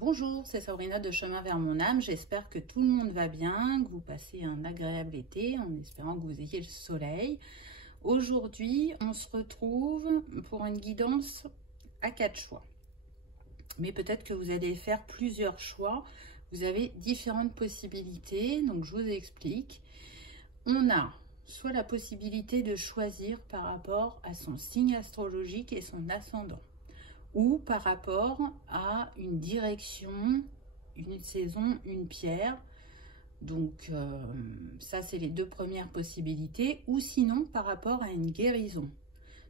Bonjour, c'est Sabrina de Chemin vers mon âme. J'espère que tout le monde va bien, que vous passez un agréable été en espérant que vous ayez le soleil. Aujourd'hui, on se retrouve pour une guidance à 4 choix. Mais peut-être que vous allez faire plusieurs choix. Vous avez différentes possibilités, donc je vous explique. On a soit la possibilité de choisir par rapport à son signe astrologique et son ascendant, ou par rapport à une direction, une saison, une pierre. Donc ça, c'est les deux premières possibilités. Ou sinon, par rapport à une guérison.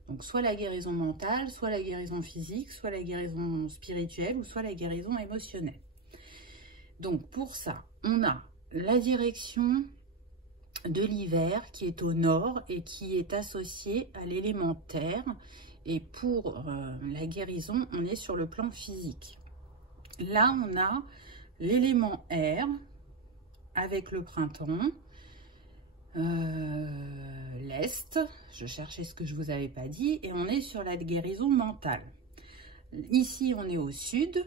Donc soit la guérison mentale, soit la guérison physique, soit la guérison spirituelle, ou soit la guérison émotionnelle. Donc pour ça, on a la direction de l'hiver qui est au nord et qui est associée à l'élément terre. Et pour la guérison, on est sur le plan physique. Là, on a l'élément air avec le printemps, l'est, je cherchais ce que je vous avais pas dit, et on est sur la guérison mentale. Ici, on est au sud,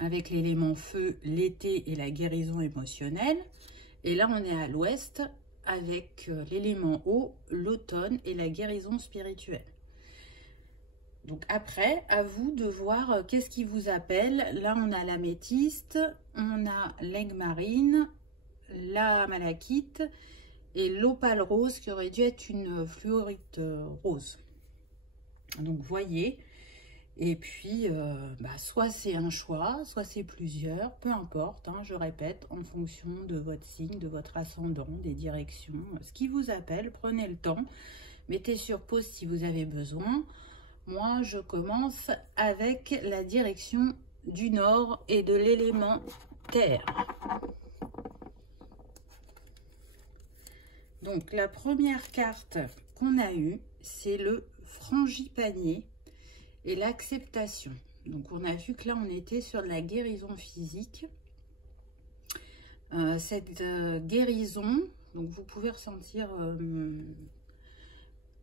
avec l'élément feu, l'été et la guérison émotionnelle. Et là, on est à l'ouest, avec l'élément eau, l'automne et la guérison spirituelle. Donc après, à vous de voir qu'est-ce qui vous appelle. Là, on a l'améthyste, on a l'aigle marine, la malachite et l'opale rose qui aurait dû être une fluorite rose. Donc, voyez. Et puis, soit c'est un choix, soit c'est plusieurs, peu importe, hein, je répète, en fonction de votre signe, de votre ascendant, des directions, ce qui vous appelle, prenez le temps, mettez sur pause si vous avez besoin. Moi, je commence avec la direction du nord et de l'élément terre. Donc, la première carte qu'on a eue, c'est le frangipanier et l'acceptation. Donc, on a vu que là, on était sur la guérison physique. Cette guérison, donc vous pouvez ressentir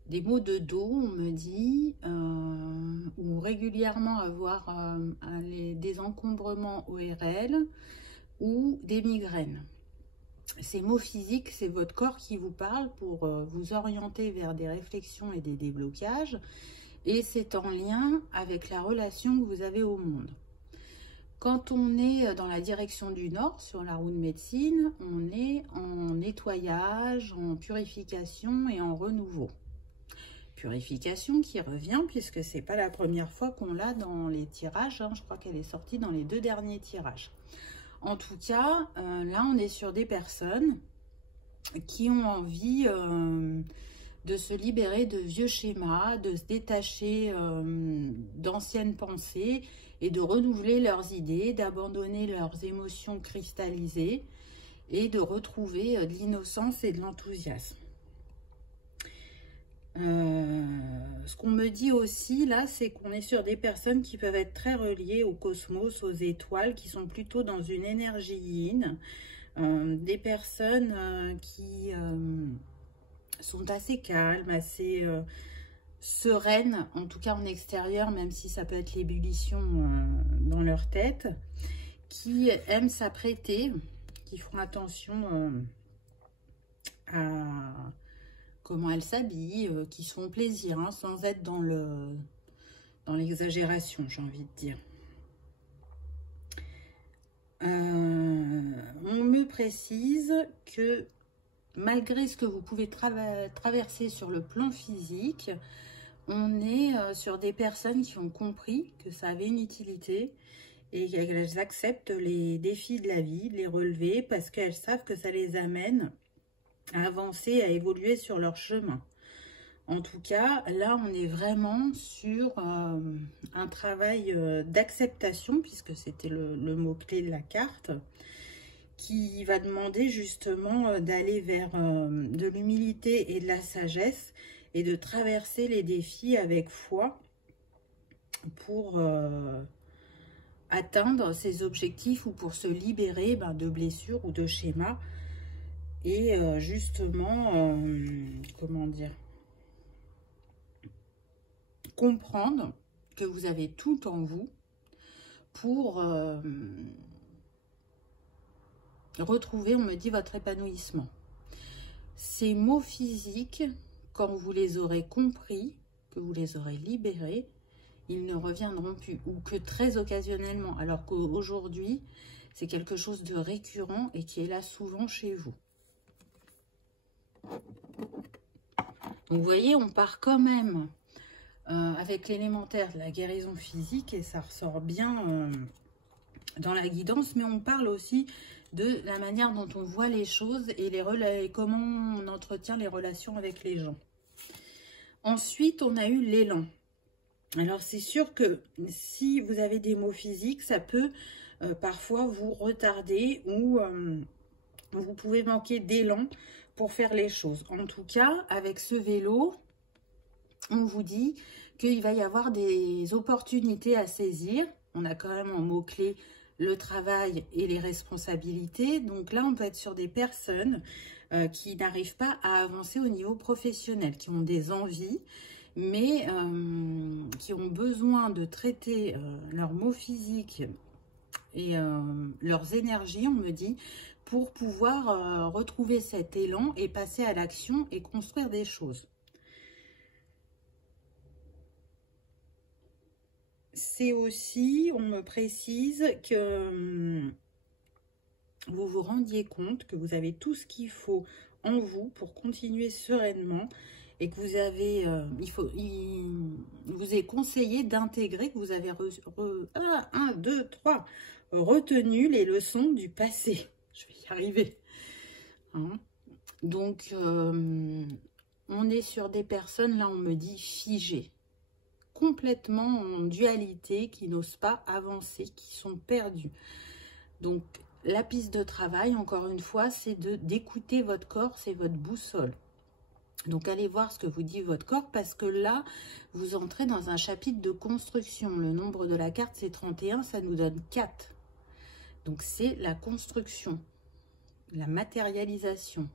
des maux de dos, on me dit, ou régulièrement avoir des encombrements ORL ou des migraines. Ces maux physiques, c'est votre corps qui vous parle pour vous orienter vers des réflexions et des déblocages. Et c'est en lien avec la relation que vous avez au monde. Quand on est dans la direction du nord, sur la roue de médecine, on est en nettoyage, en purification et en renouveau. Purification qui revient puisque c'est pas la première fois qu'on l'a dans les tirages, hein. Je crois qu'elle est sortie dans les 2 derniers tirages. En tout cas, là on est sur des personnes qui ont envie de se libérer de vieux schémas, de se détacher d'anciennes pensées et de renouveler leurs idées, d'abandonner leurs émotions cristallisées et de retrouver de l'innocence et de l'enthousiasme. Ce qu'on me dit aussi là, c'est qu'on est sur des personnes qui peuvent être très reliées au cosmos, aux étoiles, qui sont plutôt dans une énergie yin, des personnes qui sont assez calmes, assez sereines, en tout cas en extérieur, même si ça peut être l'ébullition dans leur tête, qui aiment s'apprêter, qui font attention à comment elles s'habillent, qui se font plaisir, hein, sans être dans l'exagération, j'ai envie de dire. On me précise que malgré ce que vous pouvez traverser sur le plan physique, on est sur des personnes qui ont compris que ça avait une utilité et qu'elles acceptent les défis de la vie, de les relever parce qu'elles savent que ça les amène à avancer, à évoluer sur leur chemin. En tout cas, là, on est vraiment sur un travail d'acceptation, puisque c'était le mot-clé de la carte, qui va demander justement d'aller vers de l'humilité et de la sagesse et de traverser les défis avec foi pour atteindre ses objectifs ou pour se libérer de blessures ou de schémas. Et justement, comment dire, comprendre que vous avez tout en vous pour retrouver, on me dit, votre épanouissement. Ces mots physiques, quand vous les aurez compris, que vous les aurez libérés, ils ne reviendront plus, ou que très occasionnellement, alors qu'aujourd'hui, c'est quelque chose de récurrent et qui est là souvent chez vous. Donc vous voyez, on part quand même avec l'élémentaire de la guérison physique, et ça ressort bien dans la guidance, mais on parle aussi de la manière dont on voit les choses et comment on entretient les relations avec les gens. Ensuite, on a eu l'élan. Alors, c'est sûr que si vous avez des maux physiques, ça peut parfois vous retarder ou vous pouvez manquer d'élan pour faire les choses. En tout cas, avec ce vélo, on vous dit qu'il va y avoir des opportunités à saisir. On a quand même en mots-clés le travail et les responsabilités. Donc là, on peut être sur des personnes qui n'arrivent pas à avancer au niveau professionnel, qui ont des envies, mais qui ont besoin de traiter leurs maux physiques et leurs énergies, on me dit, pour pouvoir retrouver cet élan et passer à l'action et construire des choses. C'est aussi, on me précise que vous vous rendiez compte que vous avez tout ce qu'il faut en vous pour continuer sereinement et que vous avez, il vous est conseillé d'intégrer que vous avez retenu les leçons du passé. Je vais y arriver. Hein? Donc, on est sur des personnes, là on me dit figées, complètement en dualité, qui n'osent pas avancer, qui sont perdus. Donc, la piste de travail, encore une fois, c'est d'écouter votre corps, c'est votre boussole. Donc, allez voir ce que vous dit votre corps, parce que là, vous entrez dans un chapitre de construction. Le nombre de la carte, c'est 31, ça nous donne 4. Donc, c'est la construction, la matérialisation,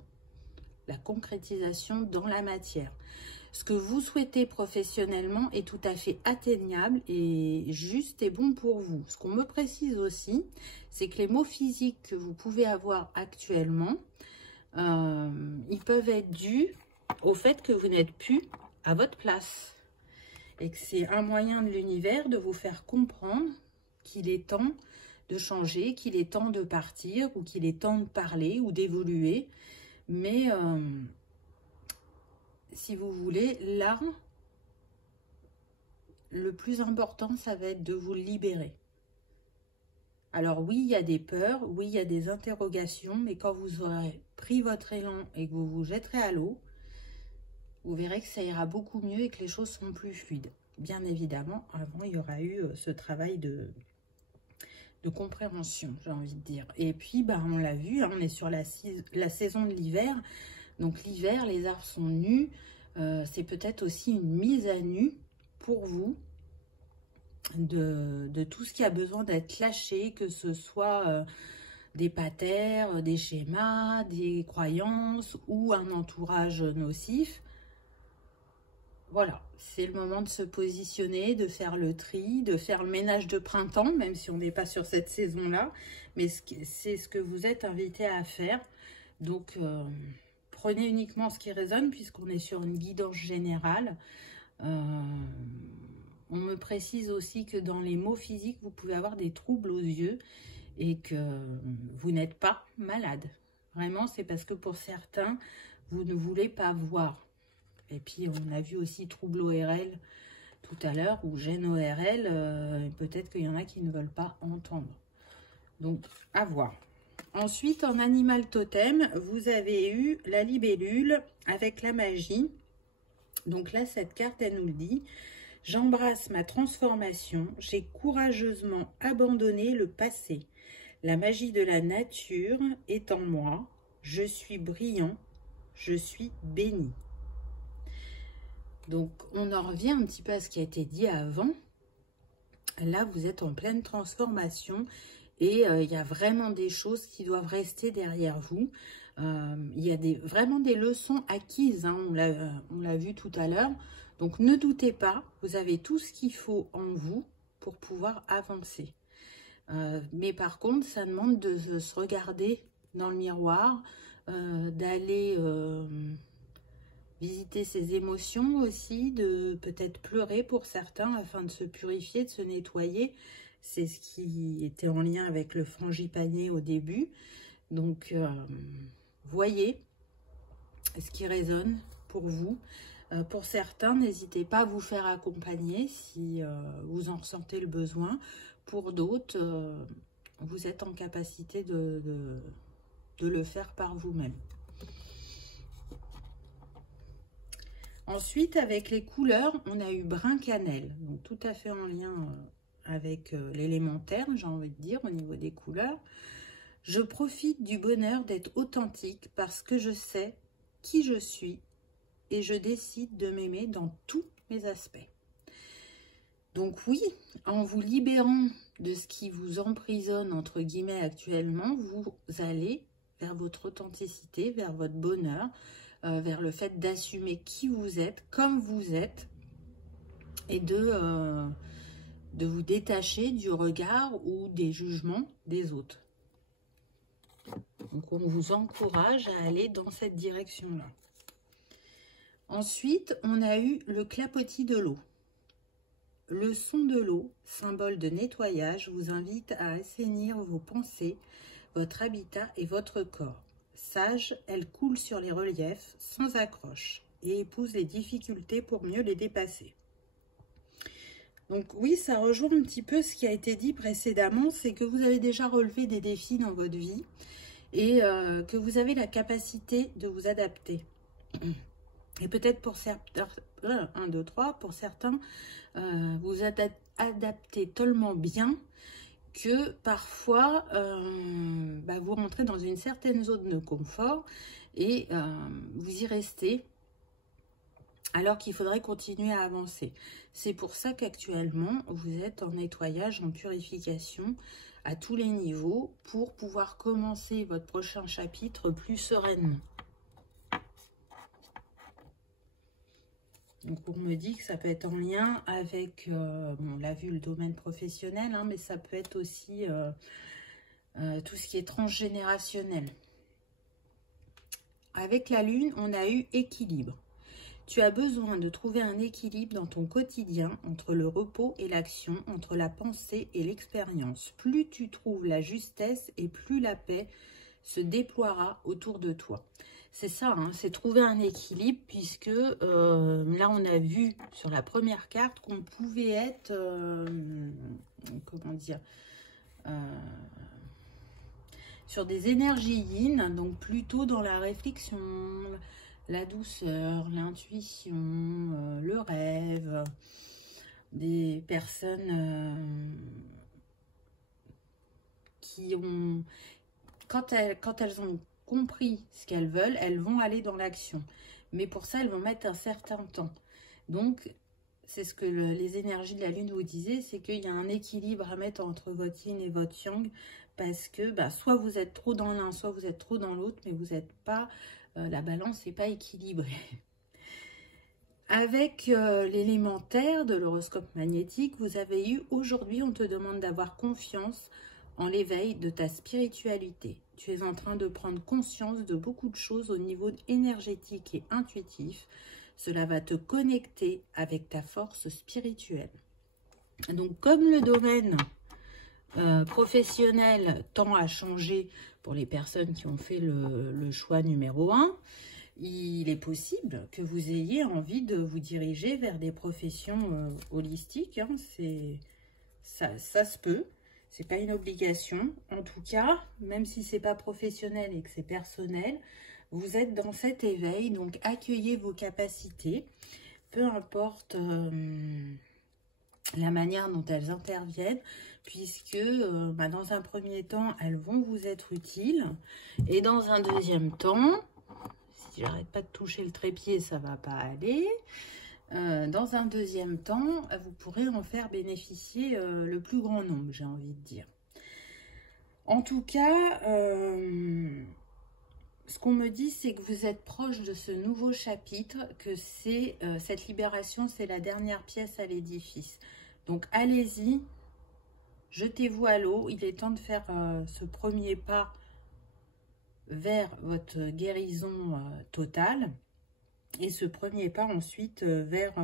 la concrétisation dans la matière. Ce que vous souhaitez professionnellement est tout à fait atteignable et juste et bon pour vous. Ce qu'on me précise aussi, c'est que les maux physiques que vous pouvez avoir actuellement, ils peuvent être dus au fait que vous n'êtes plus à votre place. Et que c'est un moyen de l'univers de vous faire comprendre qu'il est temps de changer, qu'il est temps de partir ou qu'il est temps de parler ou d'évoluer. Mais si vous voulez, là, le plus important, ça va être de vous libérer. Alors oui, il y a des peurs, oui, il y a des interrogations, mais quand vous aurez pris votre élan et que vous vous jetterez à l'eau, vous verrez que ça ira beaucoup mieux et que les choses seront plus fluides. Bien évidemment, avant, il y aura eu ce travail de compréhension, j'ai envie de dire. Et puis, bah, on l'a vu, hein, on est sur la saison de l'hiver. Donc l'hiver, les arbres sont nus. C'est peut-être aussi une mise à nu pour vous de tout ce qui a besoin d'être lâché, que ce soit des patères, des schémas, des croyances ou un entourage nocif. Voilà, c'est le moment de se positionner, de faire le tri, de faire le ménage de printemps, même si on n'est pas sur cette saison-là. Mais c'est ce que vous êtes invité à faire. Donc, prenez uniquement ce qui résonne, puisqu'on est sur une guidance générale. On me précise aussi que dans les maux physiques, vous pouvez avoir des troubles aux yeux et que vous n'êtes pas malade. Vraiment, c'est parce que pour certains, vous ne voulez pas voir. Et puis, on a vu aussi trouble ORL tout à l'heure, ou gêne ORL, peut-être qu'il y en a qui ne veulent pas entendre. Donc, à voir. Ensuite, en animal totem, vous avez eu la libellule avec la magie. Donc là, cette carte, elle nous le dit. J'embrasse ma transformation. J'ai courageusement abandonné le passé. La magie de la nature est en moi. Je suis brillant. Je suis béni. Donc, on en revient un petit peu à ce qui a été dit avant. Là, vous êtes en pleine transformation et il y a vraiment des choses qui doivent rester derrière vous. Il y a vraiment des leçons acquises, hein, on l'a vu tout à l'heure. Donc, ne doutez pas, vous avez tout ce qu'il faut en vous pour pouvoir avancer. Mais par contre, ça demande de se regarder dans le miroir, d'aller visiter ses émotions aussi, de peut-être pleurer pour certains afin de se purifier, de se nettoyer. C'est ce qui était en lien avec le frangipanier au début. Donc, voyez ce qui résonne pour vous. Pour certains, n'hésitez pas à vous faire accompagner si vous en ressentez le besoin. Pour d'autres, vous êtes en capacité de le faire par vous-même. Ensuite, avec les couleurs, on a eu brun cannelle, donc tout à fait en lien avec l'élémentaire, j'ai envie de dire, au niveau des couleurs. Je profite du bonheur d'être authentique parce que je sais qui je suis et je décide de m'aimer dans tous mes aspects. Donc oui, en vous libérant de ce qui vous emprisonne, entre guillemets, actuellement, vous allez vers votre authenticité, vers votre bonheur, vers le fait d'assumer qui vous êtes, comme vous êtes, et de vous détacher du regard ou des jugements des autres. Donc on vous encourage à aller dans cette direction-là. Ensuite, on a eu le clapotis de l'eau. Le son de l'eau, symbole de nettoyage, vous invite à assainir vos pensées, votre habitat et votre corps. Sage, elle coule sur les reliefs sans accroche et épouse les difficultés pour mieux les dépasser. Donc oui, ça rejoint un petit peu ce qui a été dit précédemment, c'est que vous avez déjà relevé des défis dans votre vie et que vous avez la capacité de vous adapter. Et peut-être pour certains, 1, 2, 3, pour certains, vous adaptez tellement bien que parfois, vous rentrez dans une certaine zone de confort et vous y restez alors qu'il faudrait continuer à avancer. C'est pour ça qu'actuellement, vous êtes en nettoyage, en purification à tous les niveaux pour pouvoir commencer votre prochain chapitre plus sereinement. Donc on me dit que ça peut être en lien avec, bon, on l'a vu, le domaine professionnel, hein, mais ça peut être aussi tout ce qui est transgénérationnel. Avec la lune, on a eu équilibre. Tu as besoin de trouver un équilibre dans ton quotidien entre le repos et l'action, entre la pensée et l'expérience. Plus tu trouves la justesse et plus la paix se déploiera autour de toi. C'est ça, hein, c'est trouver un équilibre puisque là on a vu sur la première carte qu'on pouvait être, comment dire, sur des énergies yin, donc plutôt dans la réflexion, la douceur, l'intuition, le rêve, des personnes qui ont, quand elles ont compris ce qu'elles veulent, elles vont aller dans l'action. Mais pour ça, elles vont mettre un certain temps. Donc, c'est ce que les énergies de la Lune vous disaient, c'est qu'il y a un équilibre à mettre entre votre yin et votre yang, parce que soit vous êtes trop dans l'un, soit vous êtes trop dans l'autre, mais vous n'êtes pas, la balance n'est pas équilibrée. Avec l'élémentaire de l'horoscope magnétique, vous avez eu, aujourd'hui, on te demande d'avoir confiance en l'éveil de ta spiritualité. Tu es en train de prendre conscience de beaucoup de choses au niveau énergétique et intuitif. Cela va te connecter avec ta force spirituelle. Donc, comme le domaine professionnel tend à changer pour les personnes qui ont fait le choix numéro 1, il est possible que vous ayez envie de vous diriger vers des professions holistiques. Hein. Ça se peut. C'est pas une obligation. En tout cas, même si c'est pas professionnel et que c'est personnel, vous êtes dans cet éveil. Donc, accueillez vos capacités. Peu importe la manière dont elles interviennent, puisque dans un premier temps, elles vont vous être utiles. Et dans un deuxième temps, si j'arrête pas de toucher le trépied, ça va pas aller. Dans un deuxième temps, vous pourrez en faire bénéficier le plus grand nombre, j'ai envie de dire. En tout cas, ce qu'on me dit, c'est que vous êtes proche de ce nouveau chapitre, que c'est cette libération, c'est la dernière pièce à l'édifice. Donc, allez-y, jetez-vous à l'eau. Il est temps de faire ce premier pas vers votre guérison totale. Et ce premier pas ensuite vers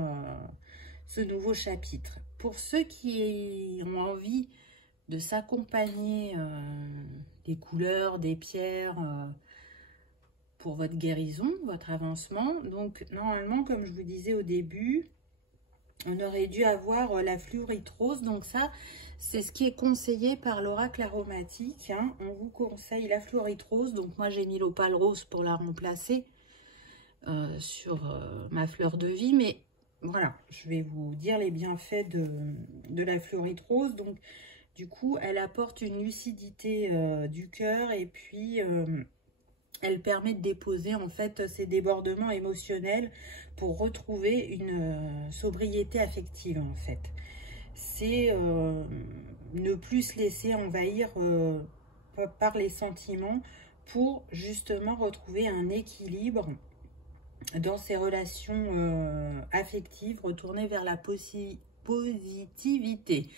ce nouveau chapitre. Pour ceux qui ont envie de s'accompagner des couleurs, des pierres pour votre guérison, votre avancement. Donc normalement, comme je vous disais au début, on aurait dû avoir la fluorite rose. Donc ça, c'est ce qui est conseillé par l'oracle aromatique. Hein. On vous conseille la fluorite rose. Donc moi, j'ai mis l'opale rose pour la remplacer sur ma fleur de vie. Mais voilà, je vais vous dire les bienfaits de la fluorite rose. Donc du coup, elle apporte une lucidité du cœur et puis elle permet de déposer en fait ces débordements émotionnels pour retrouver une sobriété affective en fait. C'est ne plus se laisser envahir par les sentiments pour justement retrouver un équilibre dans ses relations affectives, retourner vers la positivité.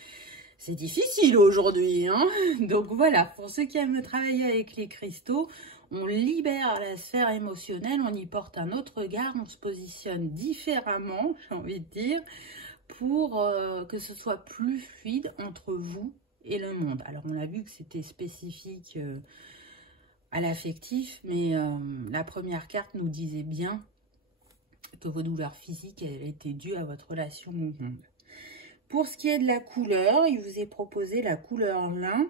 C'est difficile aujourd'hui, hein? Donc voilà, pour ceux qui aiment travailler avec les cristaux, on libère la sphère émotionnelle, on y porte un autre regard, on se positionne différemment, j'ai envie de dire, pour que ce soit plus fluide entre vous et le monde. Alors on a vu que c'était spécifique à l'affectif, mais la première carte nous disait bien que vos douleurs physiques elles étaient dues à votre relation au monde. Pour ce qui est de la couleur, il vous est proposé la couleur lin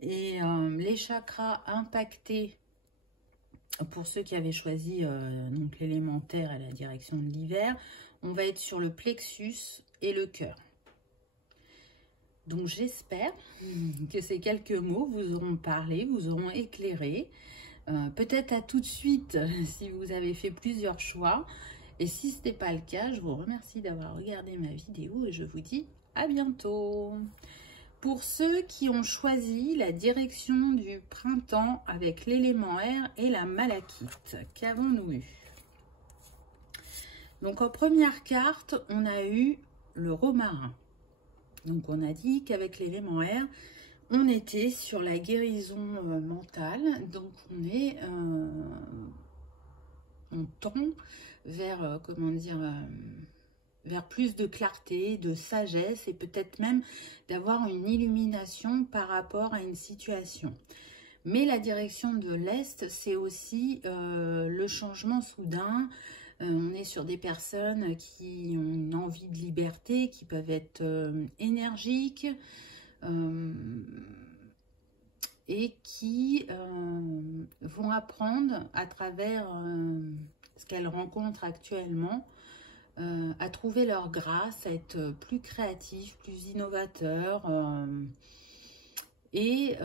et les chakras impactés pour ceux qui avaient choisi donc l'élémentaire et la direction de l'hiver, on va être sur le plexus et le cœur. Donc j'espère que ces quelques mots vous auront parlé, vous auront éclairé. Peut-être à tout de suite si vous avez fait plusieurs choix. Et si ce n'est pas le cas, je vous remercie d'avoir regardé ma vidéo et je vous dis à bientôt. Pour ceux qui ont choisi la direction du printemps avec l'élément air et la malachite, qu'avons-nous eu? Donc en première carte, on a eu le romarin. Donc on a dit qu'avec l'élément air, on était sur la guérison mentale. Donc on tend vers, comment dire, vers plus de clarté, de sagesse et peut-être même d'avoir une illumination par rapport à une situation. Mais la direction de l'Est, c'est aussi le changement soudain. On est sur des personnes qui ont une envie de liberté, qui peuvent être énergiques et qui vont apprendre à travers ce qu'elles rencontrent actuellement à trouver leur grâce, à être plus créatifs, plus innovateurs et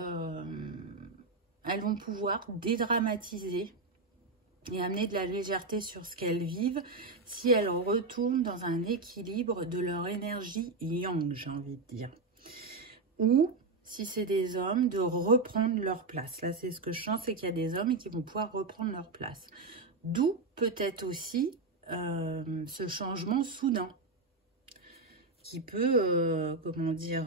elles vont pouvoir dédramatiser et amener de la légèreté sur ce qu'elles vivent si elles retournent dans un équilibre de leur énergie yang, j'ai envie de dire. Ou, si c'est des hommes, de reprendre leur place. Là, c'est ce que je sens, c'est qu'il y a des hommes qui vont pouvoir reprendre leur place. D'où peut-être aussi ce changement soudain qui peut, comment dire,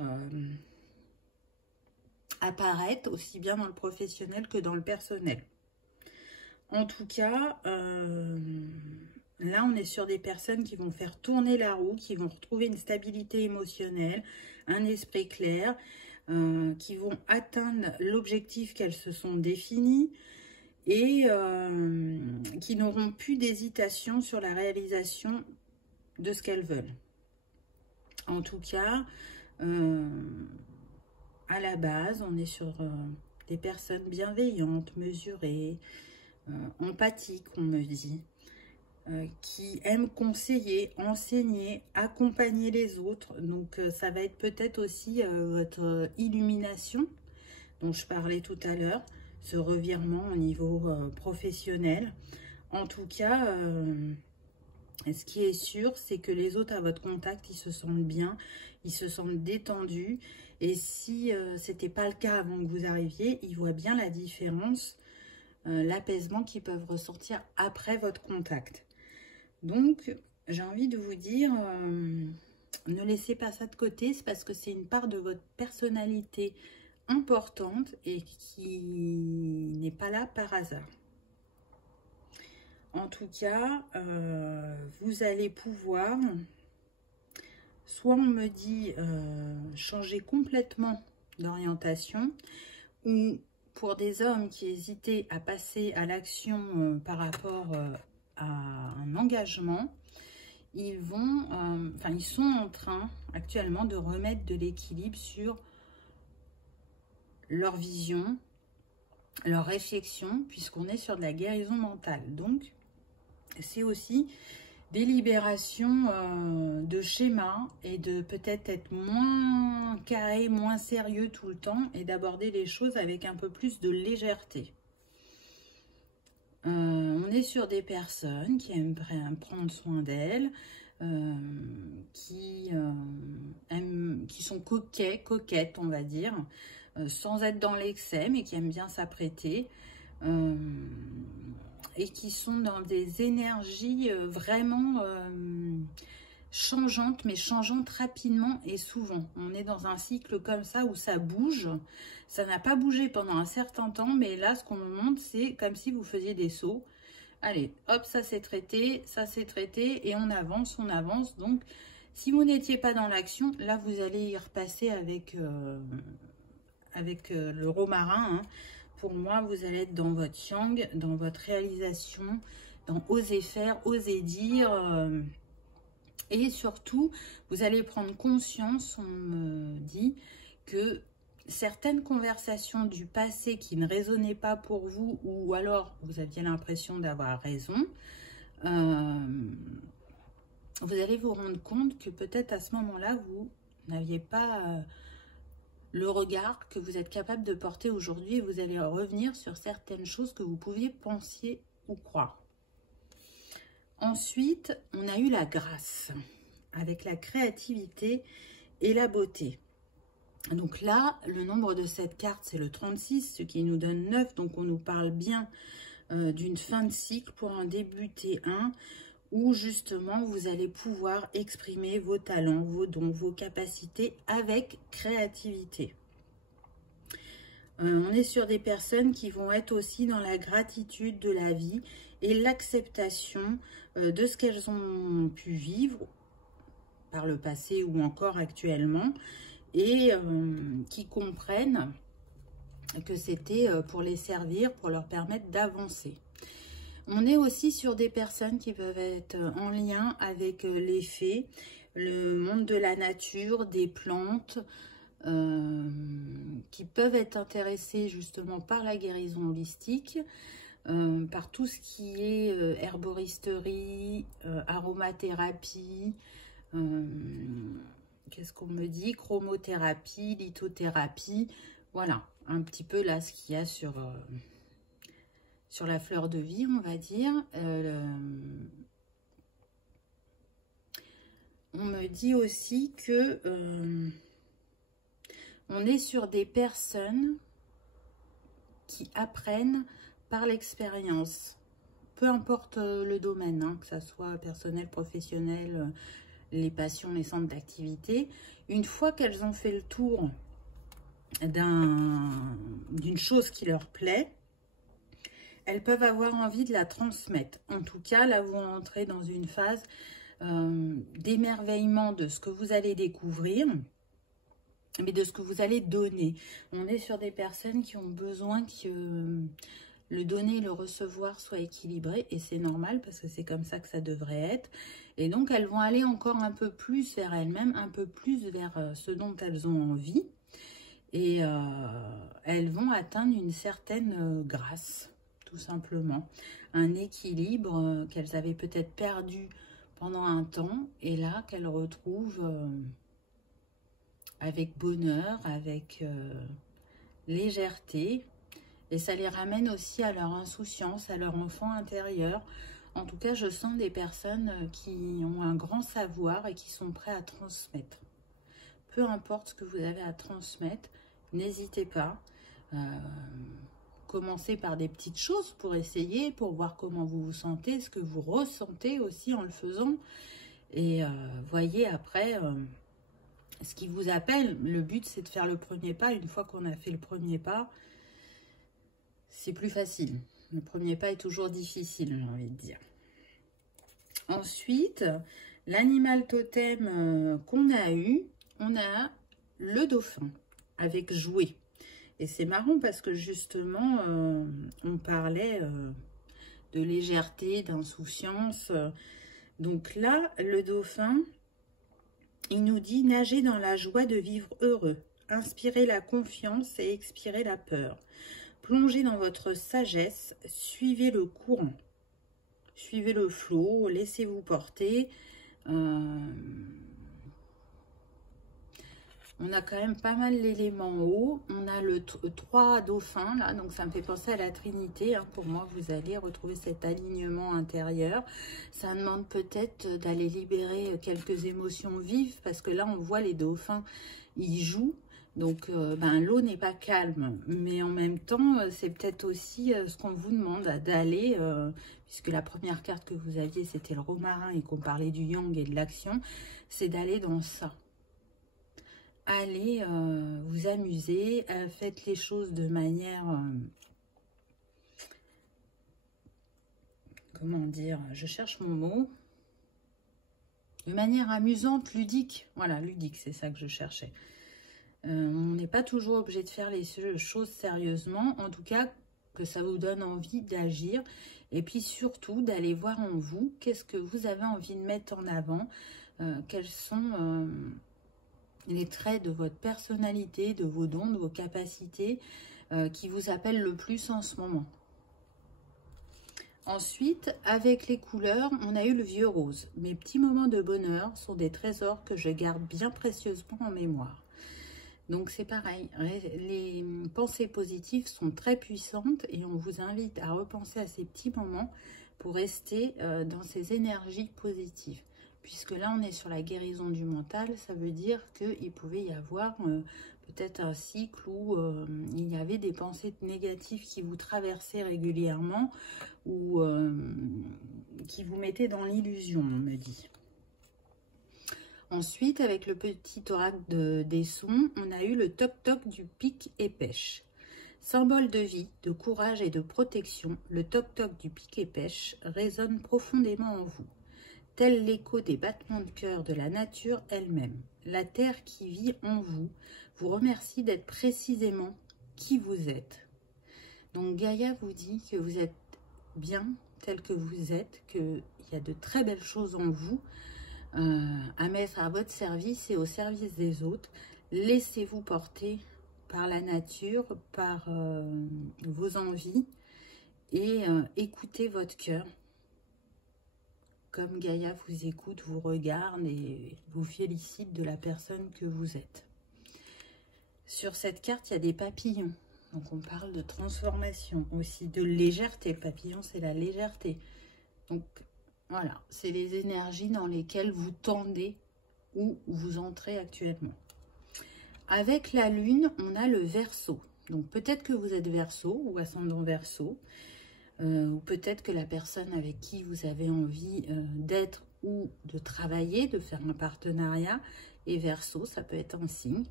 apparaître aussi bien dans le professionnel que dans le personnel. En tout cas, là, on est sur des personnes qui vont faire tourner la roue, qui vont retrouver une stabilité émotionnelle, un esprit clair, qui vont atteindre l'objectif qu'elles se sont définies et qui n'auront plus d'hésitation sur la réalisation de ce qu'elles veulent. En tout cas, à la base, on est sur des personnes bienveillantes, mesurées, empathiques, on me dit, qui aiment conseiller, enseigner, accompagner les autres. Donc, ça va être peut-être aussi votre illumination dont je parlais tout à l'heure, ce revirement au niveau professionnel. En tout cas, ce qui est sûr, c'est que les autres à votre contact, ils se sentent bien, ils se sentent détendus. Et si ce n'était pas le cas avant que vous arriviez, ils voient bien la différence, l'apaisement qu'ils peuvent ressentir après votre contact. Donc, j'ai envie de vous dire, Ne laissez pas ça de côté, c'est parce que c'est une part de votre personnalité importante et qui n'est pas là par hasard. En tout cas, vous allez pouvoir, soit on me dit changer complètement d'orientation, ou pour des hommes qui hésitaient à passer à l'action par rapport à un engagement, ils sont en train actuellement de remettre de l'équilibre sur leur vision, leur réflexion, puisqu'on est sur de la guérison mentale. Donc, c'est aussi des libérations de schémas et de peut-être être moins carré, moins sérieux tout le temps et d'aborder les choses avec un peu plus de légèreté. On est sur des personnes qui aiment prendre soin d'elles, qui sont coquettes, on va dire, sans être dans l'excès, mais qui aiment bien s'apprêter. Et qui sont dans des énergies vraiment changeantes, mais changeantes rapidement et souvent. On est dans un cycle comme ça où ça bouge. Ça n'a pas bougé pendant un certain temps, mais là, ce qu'on me montre, c'est comme si vous faisiez des sauts. Allez, hop, ça c'est traité, et on avance, on avance. Donc, si vous n'étiez pas dans l'action, là, vous allez y repasser avec le romarin, hein. Pour moi, vous allez être dans votre yang, dans votre réalisation, dans oser faire, oser dire. Et surtout, vous allez prendre conscience, on me dit, que certaines conversations du passé qui ne résonnaient pas pour vous, ou alors vous aviez l'impression d'avoir raison, vous allez vous rendre compte que peut-être à ce moment-là, vous n'aviez pas... le regard que vous êtes capable de porter aujourd'hui, et vous allez revenir sur certaines choses que vous pouviez penser ou croire. Ensuite, on a eu la grâce, avec la créativité et la beauté. Donc là, le nombre de cette carte, c'est le 36, ce qui nous donne 9, donc on nous parle bien d'une fin de cycle pour en débuter un, où justement vous allez pouvoir exprimer vos talents, vos dons, vos capacités avec créativité. On est sur des personnes qui vont être aussi dans la gratitude de la vie et l'acceptation de ce qu'elles ont pu vivre par le passé ou encore actuellement, et qui comprennent que c'était pour les servir, pour leur permettre d'avancer. On est aussi sur des personnes qui peuvent être en lien avec les fées, le monde de la nature, des plantes, qui peuvent être intéressées justement par la guérison holistique, par tout ce qui est herboristerie, aromathérapie, qu'est-ce qu'on me dit, chromothérapie, lithothérapie, voilà, un petit peu là ce qu'il y a sur la fleur de vie, on va dire. On me dit aussi que on est sur des personnes qui apprennent par l'expérience, peu importe le domaine, hein, que ça soit personnel, professionnel, les passions, les centres d'activité. Une fois qu'elles ont fait le tour d'une chose qui leur plaît, elles peuvent avoir envie de la transmettre. En tout cas, là, vous entrez dans une phase d'émerveillement de ce que vous allez découvrir, mais de ce que vous allez donner. On est sur des personnes qui ont besoin que le donner et le recevoir soit équilibré, et c'est normal parce que c'est comme ça que ça devrait être. Et donc, elles vont aller encore un peu plus vers elles-mêmes, un peu plus vers ce dont elles ont envie, et elles vont atteindre une certaine grâce, tout simplement. Un équilibre qu'elles avaient peut-être perdu pendant un temps, et là, qu'elles retrouvent avec bonheur, avec légèreté, et ça les ramène aussi à leur insouciance, à leur enfant intérieur. En tout cas, je sens des personnes qui ont un grand savoir et qui sont prêts à transmettre. Peu importe ce que vous avez à transmettre, n'hésitez pas. Commencez par des petites choses pour essayer, pour voir comment vous vous sentez, ce que vous ressentez aussi en le faisant. Et voyez après ce qui vous appelle. Le but, c'est de faire le premier pas. Une fois qu'on a fait le premier pas, c'est plus facile. Le premier pas est toujours difficile, j'ai envie de dire. Ensuite, l'animal totem qu'on a eu, on a le dauphin avec jouet. Et c'est marrant parce que justement, on parlait de légèreté, d'insouciance. Donc là, le dauphin, il nous dit nager dans la joie de vivre heureux, inspirez la confiance et expirez la peur. Plongez dans votre sagesse, suivez le courant, suivez le flot, laissez-vous porter. On a quand même pas mal d'éléments hauts. On a le 3 dauphins, là, donc ça me fait penser à la Trinité. Hein. Pour moi, vous allez retrouver cet alignement intérieur. Ça demande peut-être d'aller libérer quelques émotions vives, parce que là, on voit les dauphins, ils jouent. Donc, l'eau n'est pas calme, mais en même temps, c'est peut-être aussi ce qu'on vous demande d'aller, puisque la première carte que vous aviez, c'était le romarin et qu'on parlait du yang et de l'action, c'est d'aller dans ça. Allez vous amuser, faites les choses de manière, comment dire, je cherche mon mot, de manière amusante, ludique, voilà, ludique, c'est ça que je cherchais. On n'est pas toujours obligé de faire les choses sérieusement, en tout cas que ça vous donne envie d'agir, et puis surtout d'aller voir en vous, qu'est-ce que vous avez envie de mettre en avant, quels sont les traits de votre personnalité, de vos dons, de vos capacités qui vous appellent le plus en ce moment. Ensuite, avec les couleurs, on a eu le vieux rose. Mes petits moments de bonheur sont des trésors que je garde bien précieusement en mémoire. Donc c'est pareil, les pensées positives sont très puissantes et on vous invite à repenser à ces petits moments pour rester dans ces énergies positives. Puisque là, on est sur la guérison du mental, ça veut dire qu'il pouvait y avoir peut-être un cycle où il y avait des pensées négatives qui vous traversaient régulièrement ou qui vous mettaient dans l'illusion, on me dit. Ensuite, avec le petit oracle des sons, on a eu le toc-toc du pic et pêche. Symbole de vie, de courage et de protection, le toc-toc du pic et pêche résonne profondément en vous. Tel l'écho des battements de cœur de la nature elle-même. La terre qui vit en vous vous remercie d'être précisément qui vous êtes. Donc Gaïa vous dit que vous êtes bien tel que vous êtes, qu'il y a de très belles choses en vous à mettre à votre service et au service des autres. Laissez-vous porter par la nature, par vos envies et écoutez votre cœur. Comme Gaïa vous écoute, vous regarde et vous félicite de la personne que vous êtes. Sur cette carte, il y a des papillons. Donc on parle de transformation, aussi de légèreté. Le papillon, c'est la légèreté. Donc voilà, c'est les énergies dans lesquelles vous tendez ou vous entrez actuellement. Avec la lune, on a le Verseau. Donc peut-être que vous êtes Verseau ou ascendant Verseau. Ou peut-être que la personne avec qui vous avez envie d'être ou de travailler, de faire un partenariat, est Verseau, ça peut être un signe.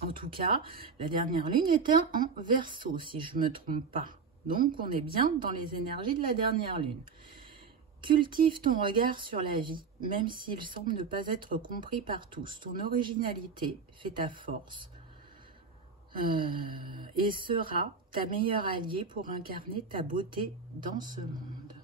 En tout cas, la dernière lune était en Verseau, si je ne me trompe pas. Donc, on est bien dans les énergies de la dernière lune. Cultive ton regard sur la vie, même s'il semble ne pas être compris par tous. Ton originalité fait ta force. Et sera ta meilleure alliée pour incarner ta beauté dans ce monde.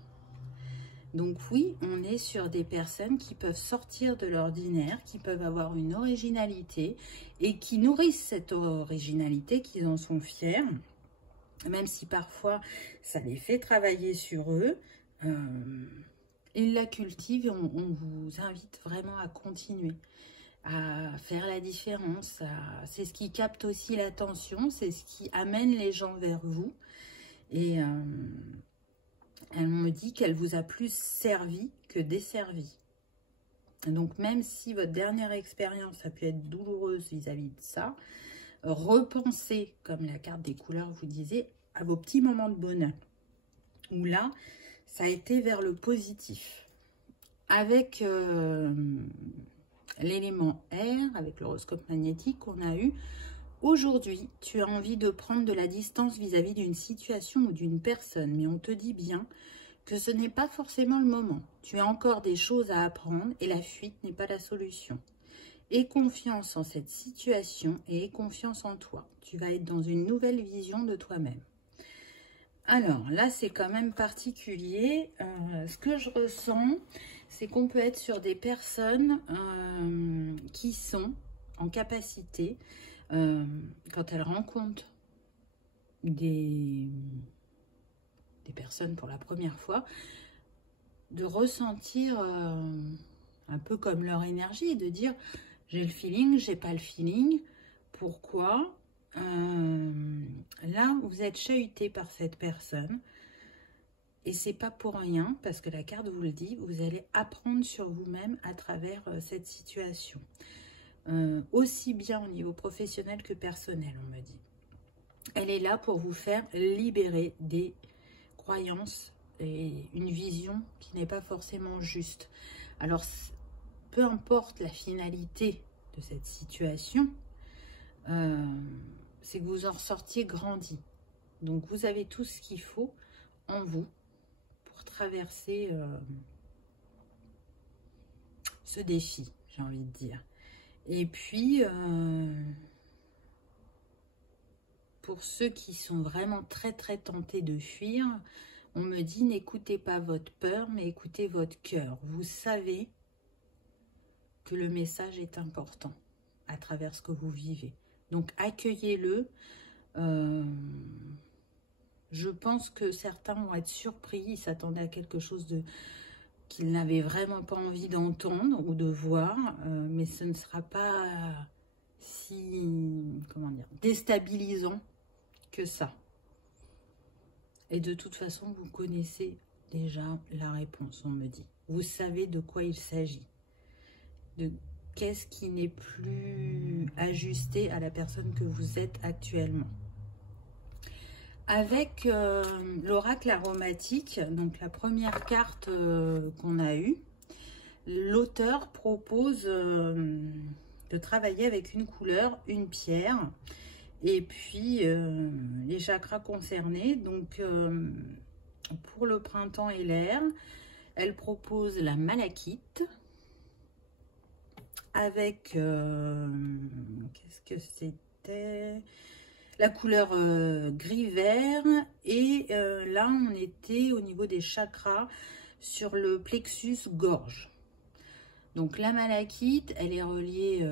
Donc oui, on est sur des personnes qui peuvent sortir de l'ordinaire, qui peuvent avoir une originalité et qui nourrissent cette originalité, qu'ils en sont fiers, même si parfois ça les fait travailler sur eux. Ils la cultivent et on vous invite vraiment à continuer à faire la différence. C'est ce qui capte aussi l'attention, c'est ce qui amène les gens vers vous. Et elle me dit qu'elle vous a plus servi que desservi. Donc même si votre dernière expérience a pu être douloureuse vis-à-vis de ça, repensez, comme la carte des couleurs vous disait, à vos petits moments de bonheur. Où là, ça a été vers le positif. avec l'élément air, avec l'horoscope magnétique qu'on a eu. Aujourd'hui, tu as envie de prendre de la distance vis-à-vis d'une situation ou d'une personne, mais on te dit bien que ce n'est pas forcément le moment. Tu as encore des choses à apprendre et la fuite n'est pas la solution. Aie confiance en cette situation et aie confiance en toi. Tu vas être dans une nouvelle vision de toi-même. Alors là, c'est quand même particulier. Ce que je ressens, c'est qu'on peut être sur des personnes qui sont en capacité, quand elles rencontrent des personnes pour la première fois, de ressentir un peu comme leur énergie et de dire j'ai le feeling, j'ai pas le feeling. Pourquoi? Là, vous êtes chahuté par cette personne et c'est pas pour rien parce que la carte vous le dit, vous allez apprendre sur vous-même à travers cette situation. Aussi bien au niveau professionnel que personnel, on me dit. Elle est là pour vous faire libérer des croyances et une vision qui n'est pas forcément juste. Alors, peu importe la finalité de cette situation, c'est que vous en ressortiez grandi. Donc, vous avez tout ce qu'il faut en vous pour traverser ce défi, j'ai envie de dire. Et puis, pour ceux qui sont vraiment très tentés de fuir, on me dit n'écoutez pas votre peur, mais écoutez votre cœur. Vous savez que le message est important à travers ce que vous vivez. Donc accueillez-le. Je pense que certains vont être surpris, ils s'attendaient à quelque chose qu'ils n'avaient vraiment pas envie d'entendre ou de voir, mais ce ne sera pas si, comment dire, déstabilisant que ça. Et de toute façon, vous connaissez déjà la réponse, on me dit. Vous savez de quoi il s'agit. De qu'est-ce qui n'est plus ajusté à la personne que vous êtes actuellement. Avec l'oracle aromatique, donc la première carte qu'on a eue, l'auteur propose de travailler avec une couleur, une pierre, et puis les chakras concernés. Donc pour le printemps et l'air, elle propose la malachite avec qu'est-ce que c'était, la couleur gris-vert, et là on était au niveau des chakras sur le plexus gorge. Donc la malachite, elle est reliée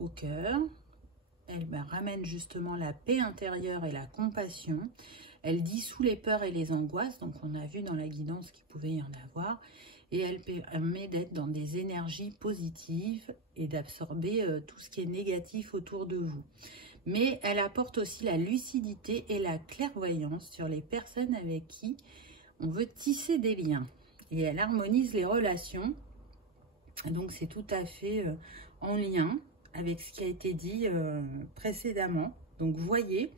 au cœur. Elle ramène justement la paix intérieure et la compassion. Elle dissout les peurs et les angoisses. Donc, on a vu dans la guidance qu'il pouvait y en avoir. Et elle permet d'être dans des énergies positives et d'absorber tout ce qui est négatif autour de vous. Mais elle apporte aussi la lucidité et la clairvoyance sur les personnes avec qui on veut tisser des liens. Et elle harmonise les relations. Donc, c'est tout à fait en lien avec ce qui a été dit précédemment. Donc voyez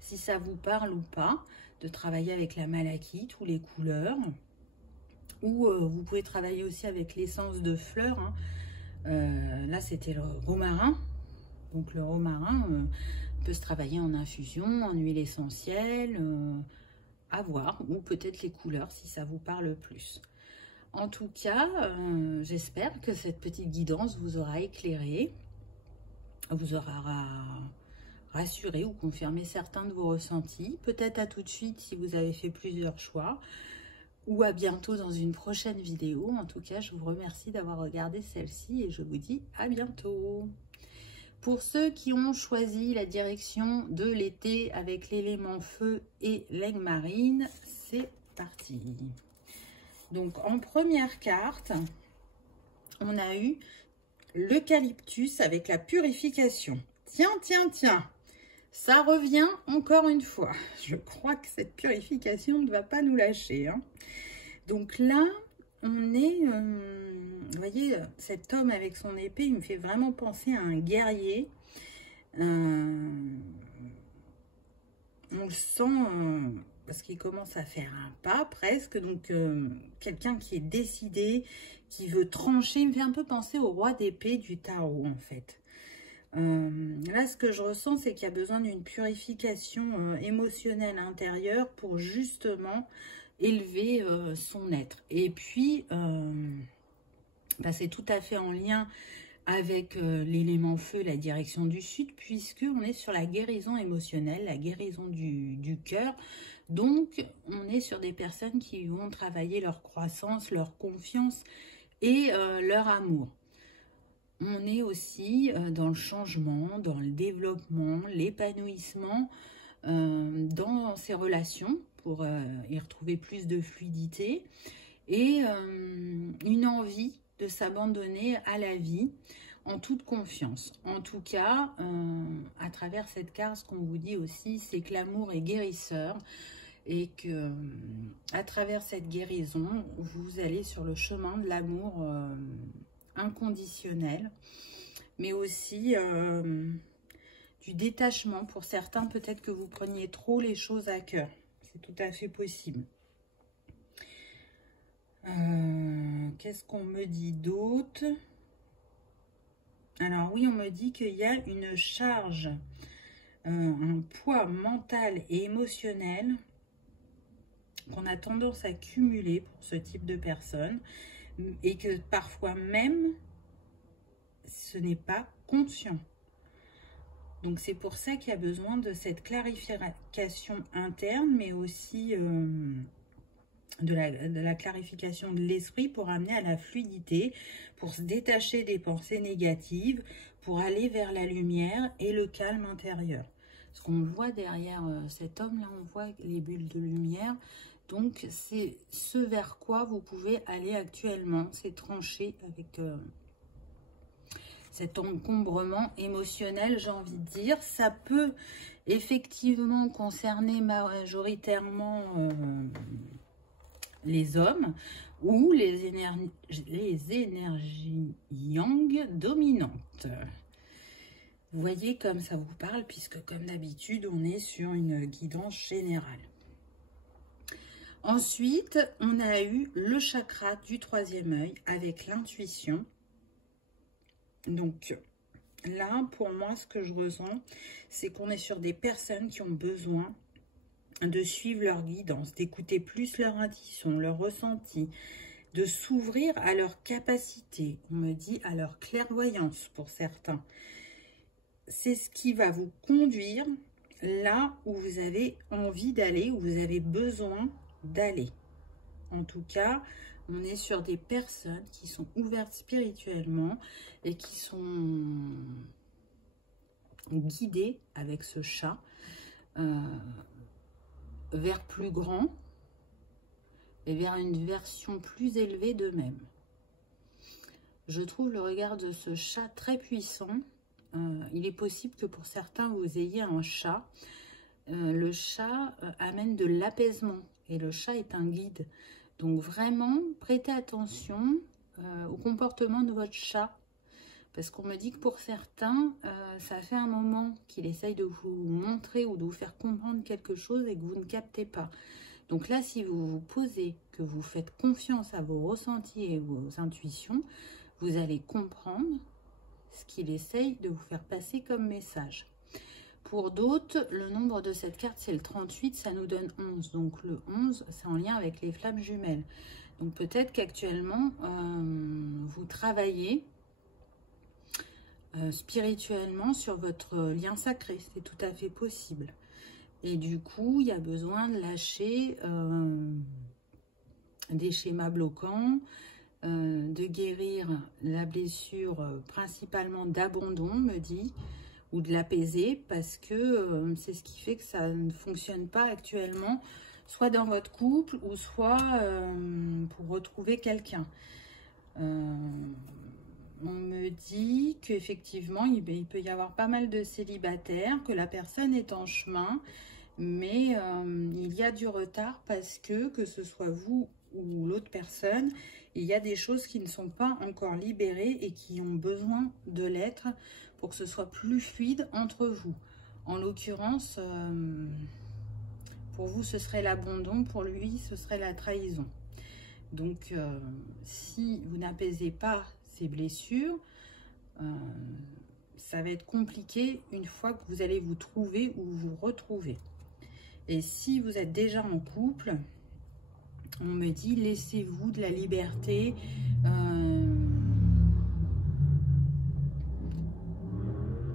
si ça vous parle ou pas de travailler avec la malachite ou les couleurs, ou vous pouvez travailler aussi avec l'essence de fleurs, hein. Là c'était le romarin, donc le romarin peut se travailler en infusion, en huile essentielle, à voir, ou peut-être les couleurs si ça vous parle plus. En tout cas, j'espère que cette petite guidance vous aura éclairé, vous aura rassuré ou confirmé certains de vos ressentis. Peut-être à tout de suite si vous avez fait plusieurs choix, ou à bientôt dans une prochaine vidéo. En tout cas, je vous remercie d'avoir regardé celle-ci et je vous dis à bientôt. Pour ceux qui ont choisi la direction de l'été avec l'élément feu et l'aigle marine, c'est parti. Donc en première carte, on a eu l'eucalyptus avec la purification. Tiens, ça revient encore une fois. Je crois que cette purification ne va pas nous lâcher, hein. Donc là, on est, vous voyez, cet homme avec son épée, il me fait vraiment penser à un guerrier. On le sent parce qu'il commence à faire un pas presque, donc quelqu'un qui est décidé, qui veut trancher. Il me fait un peu penser au roi d'épée du tarot en fait. Là, ce que je ressens, c'est qu'il y a besoin d'une purification émotionnelle intérieure pour justement élever son être. Et puis, bah, c'est tout à fait en lien avec l'élément feu, la direction du sud, puisque on est sur la guérison émotionnelle, la guérison du cœur. Donc, on est sur des personnes qui vont travailler leur croissance, leur confiance et leur amour. On est aussi dans le changement, dans le développement, l'épanouissement dans ces relations pour y retrouver plus de fluidité et une envie de s'abandonner à la vie en toute confiance. En tout cas, à travers cette carte, ce qu'on vous dit aussi, c'est que l'amour est guérisseur et que à travers cette guérison, vous allez sur le chemin de l'amour inconditionnel, mais aussi du détachement. Pour certains, peut-être que vous preniez trop les choses à cœur. C'est tout à fait possible. Qu'est-ce qu'on me dit d'autre? Alors oui, on me dit qu'il y a une charge, un poids mental et émotionnel qu'on a tendance à cumuler pour ce type de personnes et que parfois même ce n'est pas conscient. Donc c'est pour ça qu'il y a besoin de cette clarification interne, mais aussi de la clarification de l'esprit pour amener à la fluidité, pour se détacher des pensées négatives, pour aller vers la lumière et le calme intérieur. Ce qu'on voit derrière cet homme-là, on voit les bulles de lumière. Donc c'est ce vers quoi vous pouvez aller actuellement, c'est trancher avec cet encombrement émotionnel, j'ai envie de dire. Ça peut effectivement concerner majoritairement les hommes ou les énergies yang dominantes. Vous voyez comme ça vous parle, puisque comme d'habitude, on est sur une guidance générale. Ensuite, on a eu le chakra du troisième œil avec l'intuition. Donc là, pour moi, ce que je ressens, c'est qu'on est sur des personnes qui ont besoin de suivre leur guidance, d'écouter plus leur intuition, leur ressenti, de s'ouvrir à leur capacité, on me dit à leur clairvoyance pour certains. C'est ce qui va vous conduire là où vous avez envie d'aller, où vous avez besoin d'aller. En tout cas, on est sur des personnes qui sont ouvertes spirituellement et qui sont guidées avec ce chat vers plus grand et vers une version plus élevée d'eux-mêmes. Je trouve le regard de ce chat très puissant. Il est possible que pour certains, vous ayez un chat. Le chat amène de l'apaisement et le chat est un guide. Donc vraiment, prêtez attention au comportement de votre chat. Parce qu'on me dit que pour certains, ça fait un moment qu'il essaye de vous montrer ou de vous faire comprendre quelque chose et que vous ne captez pas. Donc là, si vous vous posez, que vous faites confiance à vos ressentis et vos intuitions, vous allez comprendre ce qu'il essaye de vous faire passer comme message. Pour d'autres, le nombre de cette carte, c'est le 38, ça nous donne 11. Donc le 11, c'est en lien avec les flammes jumelles. Donc peut-être qu'actuellement, vous travaillez spirituellement sur votre lien sacré. C'est tout à fait possible. Et du coup, il y a besoin de lâcher des schémas bloquants, de guérir la blessure principalement d'abandon, me dit, ou de l'apaiser, parce que c'est ce qui fait que ça ne fonctionne pas actuellement, soit dans votre couple, ou soit pour retrouver quelqu'un. On me dit qu'effectivement, il peut y avoir pas mal de célibataires, que la personne est en chemin, mais il y a du retard parce que ce soit vous ou l'autre personne, il y a des choses qui ne sont pas encore libérées et qui ont besoin de l'être pour que ce soit plus fluide entre vous. En l'occurrence, Pour vous, ce serait l'abandon. Pour lui, ce serait la trahison. Donc, si vous n'apaisez pas ces blessures, ça va être compliqué une fois que vous allez vous trouver ou vous retrouver. Et si vous êtes déjà en couple, on me dit, laissez-vous de la liberté,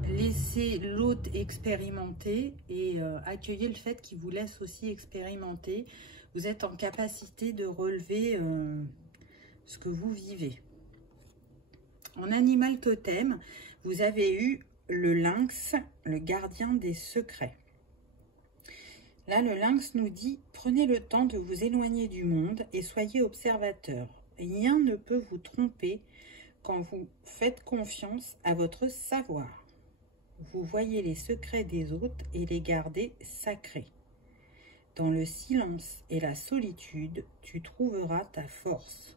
laissez l'autre expérimenter et accueillez le fait qu'il vous laisse aussi expérimenter. Vous êtes en capacité de relever ce que vous vivez. En animal totem, vous avez eu le lynx, le gardien des secrets. Là, le lynx nous dit, prenez le temps de vous éloigner du monde et soyez observateur. Rien ne peut vous tromper quand vous faites confiance à votre savoir. Vous voyez les secrets des autres et les gardez sacrés. Dans le silence et la solitude, tu trouveras ta force.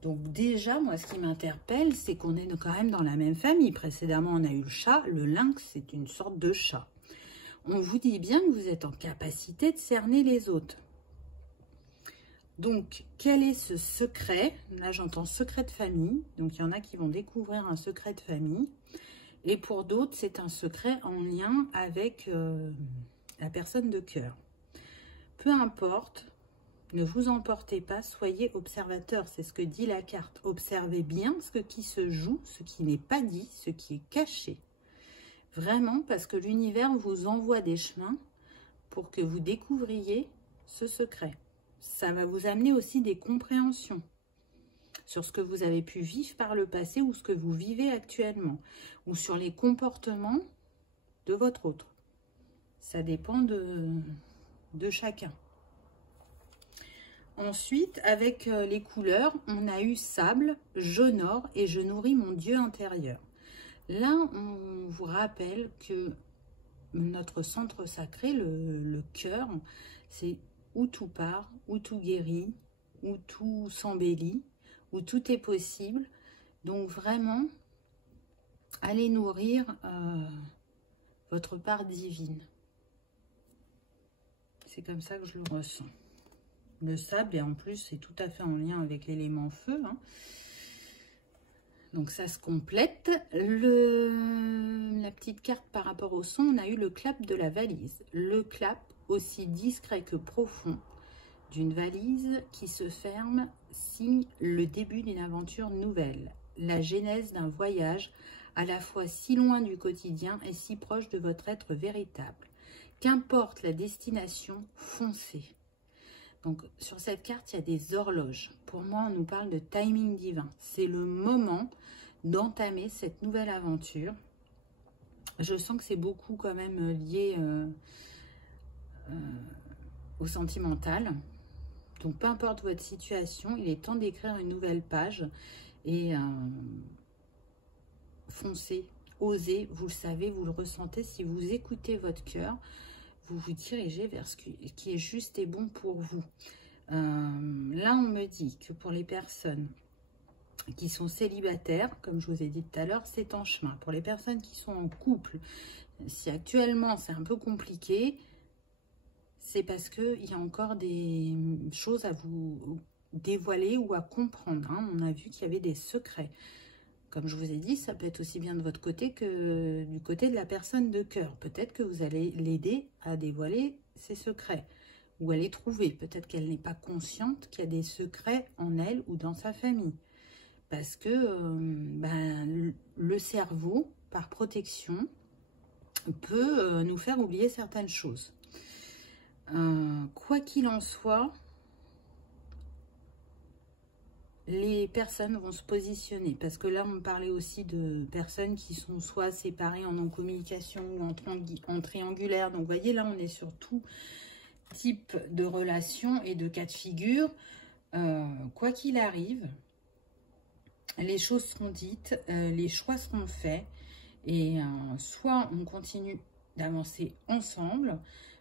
Donc déjà, moi, ce qui m'interpelle, c'est qu'on est quand même dans la même famille. Précédemment, on a eu le chat. Le lynx, c'est une sorte de chat. On vous dit bien que vous êtes en capacité de cerner les autres. Donc, quel est ce secret? Là, j'entends secret de famille. Donc, il y en a qui vont découvrir un secret de famille. Et pour d'autres, c'est un secret en lien avec la personne de cœur. Peu importe, ne vous emportez pas, soyez observateur. C'est ce que dit la carte. Observez bien ce qui se joue, ce qui n'est pas dit, ce qui est caché. Vraiment, parce que l'univers vous envoie des chemins pour que vous découvriez ce secret. Ça va vous amener aussi des compréhensions sur ce que vous avez pu vivre par le passé ou ce que vous vivez actuellement, ou sur les comportements de votre autre. Ça dépend de chacun. Ensuite, avec les couleurs, on a eu sable, j'honore et je nourris mon Dieu intérieur. Là, on vous rappelle que notre centre sacré, le cœur, c'est où tout part, où tout guérit, où tout s'embellit, où tout est possible. Donc vraiment, allez nourrir votre part divine. C'est comme ça que je le ressens. Le sable, et en plus, c'est tout à fait en lien avec l'élément feu, hein. Donc ça se complète. La petite carte par rapport au son, on a eu le clap de la valise. Le clap, aussi discret que profond, d'une valise qui se ferme, signe le début d'une aventure nouvelle. La genèse d'un voyage à la fois si loin du quotidien et si proche de votre être véritable. Qu'importe la destination, foncez. Donc, sur cette carte, il y a des horloges. Pour moi, on nous parle de timing divin. C'est le moment d'entamer cette nouvelle aventure. Je sens que c'est beaucoup quand même lié au sentimental. Donc, peu importe votre situation, il est temps d'écrire une nouvelle page et foncez, osez, vous le savez, vous le ressentez. Si vous écoutez votre cœur, vous vous dirigez vers ce qui est juste et bon pour vous. Là, on me dit que pour les personnes qui sont célibataires, comme je vous ai dit tout à l'heure, c'est en chemin. Pour les personnes qui sont en couple, si actuellement c'est un peu compliqué, c'est parce qu'il y a encore des choses à vous dévoiler ou à comprendre, hein. On a vu qu'il y avait des secrets. Comme je vous ai dit, ça peut être aussi bien de votre côté que du côté de la personne de cœur. Peut-être que vous allez l'aider à dévoiler ses secrets ou à les trouver. Peut-être qu'elle n'est pas consciente qu'il y a des secrets en elle ou dans sa famille. Parce que le cerveau, par protection, peut nous faire oublier certaines choses. Quoi qu'il en soit, les personnes vont se positionner, parce que là on parlait aussi de personnes qui sont soit séparées en non-communication ou en triangulaire. Donc vous voyez, là on est sur tout type de relation et de cas de figure. Quoi qu'il arrive, les choses seront dites, les choix seront faits, et soit on continue d'avancer ensemble,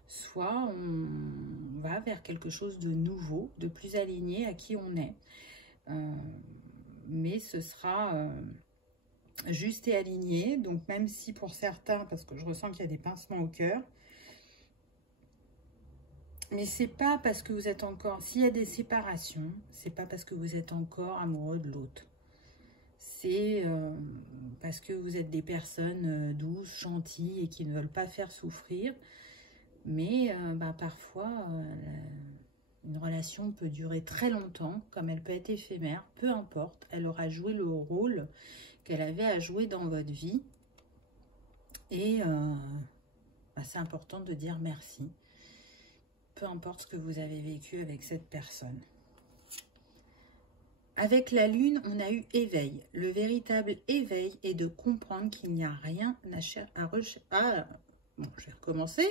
soit on va vers quelque chose de nouveau, de plus aligné à qui on est. Mais ce sera juste et aligné. Donc même si pour certains, parce que je ressens qu'il y a des pincements au cœur, Mais c'est pas parce que vous êtes encore... S'il y a des séparations, c'est pas parce que vous êtes encore amoureux de l'autre. C'est parce que vous êtes des personnes douces, gentilles et qui ne veulent pas faire souffrir. Mais parfois, une relation peut durer très longtemps, comme elle peut être éphémère, peu importe. Elle aura joué le rôle qu'elle avait à jouer dans votre vie. Et c'est important de dire merci. Peu importe ce que vous avez vécu avec cette personne. Avec la lune, on a eu éveil. Le véritable éveil est de comprendre qu'il n'y a rien à rechercher. Bon, je vais recommencer.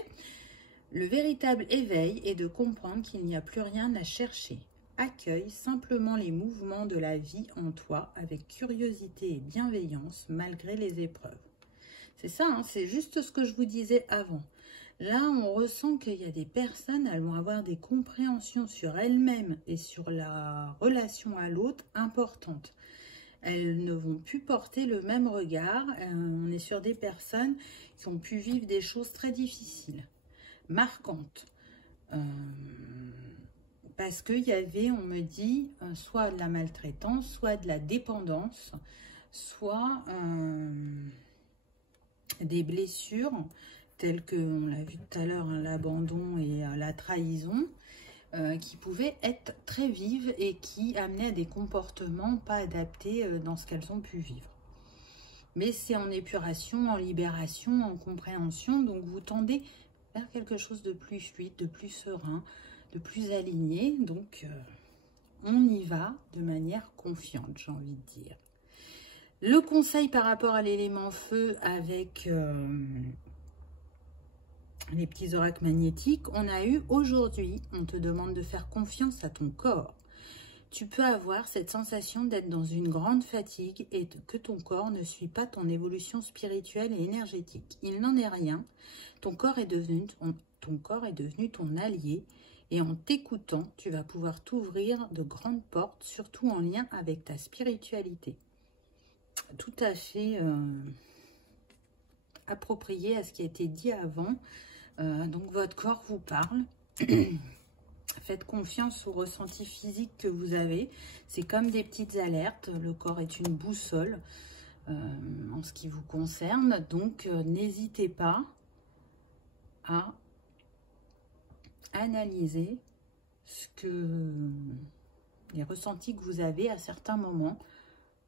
Le véritable éveil est de comprendre qu'il n'y a plus rien à chercher. Accueille simplement les mouvements de la vie en toi avec curiosité et bienveillance malgré les épreuves. C'est ça, hein, c'est juste ce que je vous disais avant. Là, on ressent qu'il y a des personnes, elles vont avoir des compréhensions sur elles-mêmes et sur la relation à l'autre importantes. Elles ne vont plus porter le même regard. On est sur des personnes qui ont pu vivre des choses très difficiles, marquantes. Parce qu'il y avait, on me dit, soit de la maltraitance, soit de la dépendance, soit des blessures, telles que, on l'a vu tout à l'heure, hein, l'abandon et la trahison, qui pouvaient être très vives et qui amenaient à des comportements pas adaptés dans ce qu'elles ont pu vivre. Mais c'est en épuration, en libération, en compréhension, donc vous tendez vers quelque chose de plus fluide, de plus serein, de plus aligné, donc on y va de manière confiante, j'ai envie de dire. Le conseil par rapport à l'élément feu avec les petits oracles magnétiques, on a eu aujourd'hui, on te demande de faire confiance à ton corps. Tu peux avoir cette sensation d'être dans une grande fatigue et que ton corps ne suit pas ton évolution spirituelle et énergétique. Il n'en est rien. Ton corps est devenu ton allié et en t'écoutant, tu vas pouvoir t'ouvrir de grandes portes, surtout en lien avec ta spiritualité. Tout à fait approprié à ce qui a été dit avant. Donc votre corps vous parle. Faites confiance aux ressentis physiques que vous avez. C'est comme des petites alertes. Le corps est une boussole en ce qui vous concerne. Donc, n'hésitez pas à analyser les ressentis que vous avez à certains moments,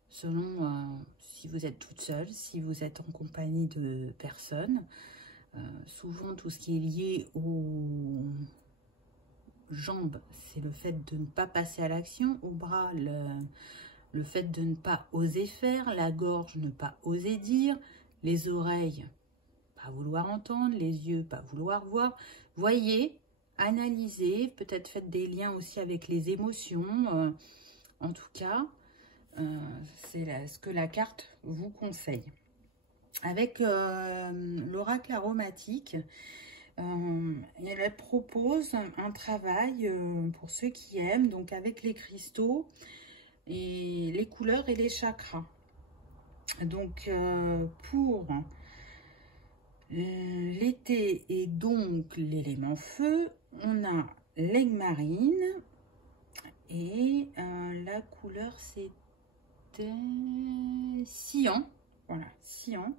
selon si vous êtes toute seule, si vous êtes en compagnie de personnes. Souvent, tout ce qui est lié aux jambes, c'est le fait de ne pas passer à l'action. Au bras, le fait de ne pas oser faire. La gorge, ne pas oser dire. Les oreilles, pas vouloir entendre. Les yeux, pas vouloir voir. Voyez, analysez, peut-être faites des liens aussi avec les émotions. En tout cas, c'est ce que la carte vous conseille. Avec l'oracle aromatique, elle propose un travail pour ceux qui aiment, donc avec les cristaux et les couleurs et les chakras. Donc pour l'été et donc l'élément feu, on a l'aigle marine et la couleur c'était cyan. Voilà, cyan.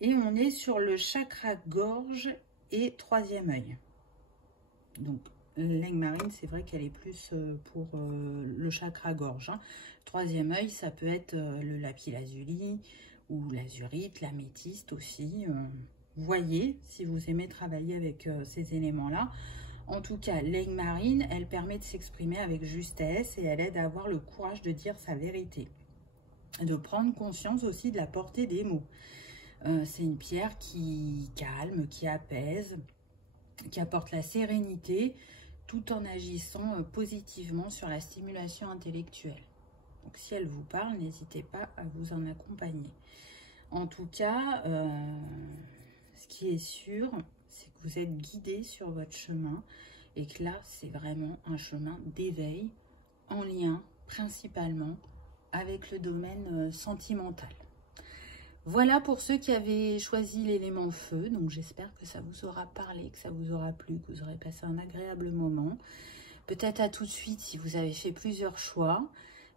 Et on est sur le chakra gorge et troisième œil. Donc, l'aigle marine, c'est vrai qu'elle est plus pour le chakra gorge. Hein. Troisième œil, ça peut être le lapis-lazuli ou l'azurite, l'améthyste aussi. Voyez, si vous aimez travailler avec ces éléments-là. En tout cas, l'aigle marine, elle permet de s'exprimer avec justesse et elle aide à avoir le courage de dire sa vérité. De prendre conscience aussi de la portée des mots. C'est une pierre qui calme, qui apaise, qui apporte la sérénité, tout en agissant positivement sur la stimulation intellectuelle. Donc si elle vous parle, n'hésitez pas à vous en accompagner. En tout cas, ce qui est sûr, c'est que vous êtes guidé sur votre chemin et que là, c'est vraiment un chemin d'éveil en lien principalement avec le domaine sentimental. Voilà pour ceux qui avaient choisi l'élément feu. Donc j'espère que ça vous aura parlé, que ça vous aura plu, que vous aurez passé un agréable moment. Peut-être à tout de suite si vous avez fait plusieurs choix.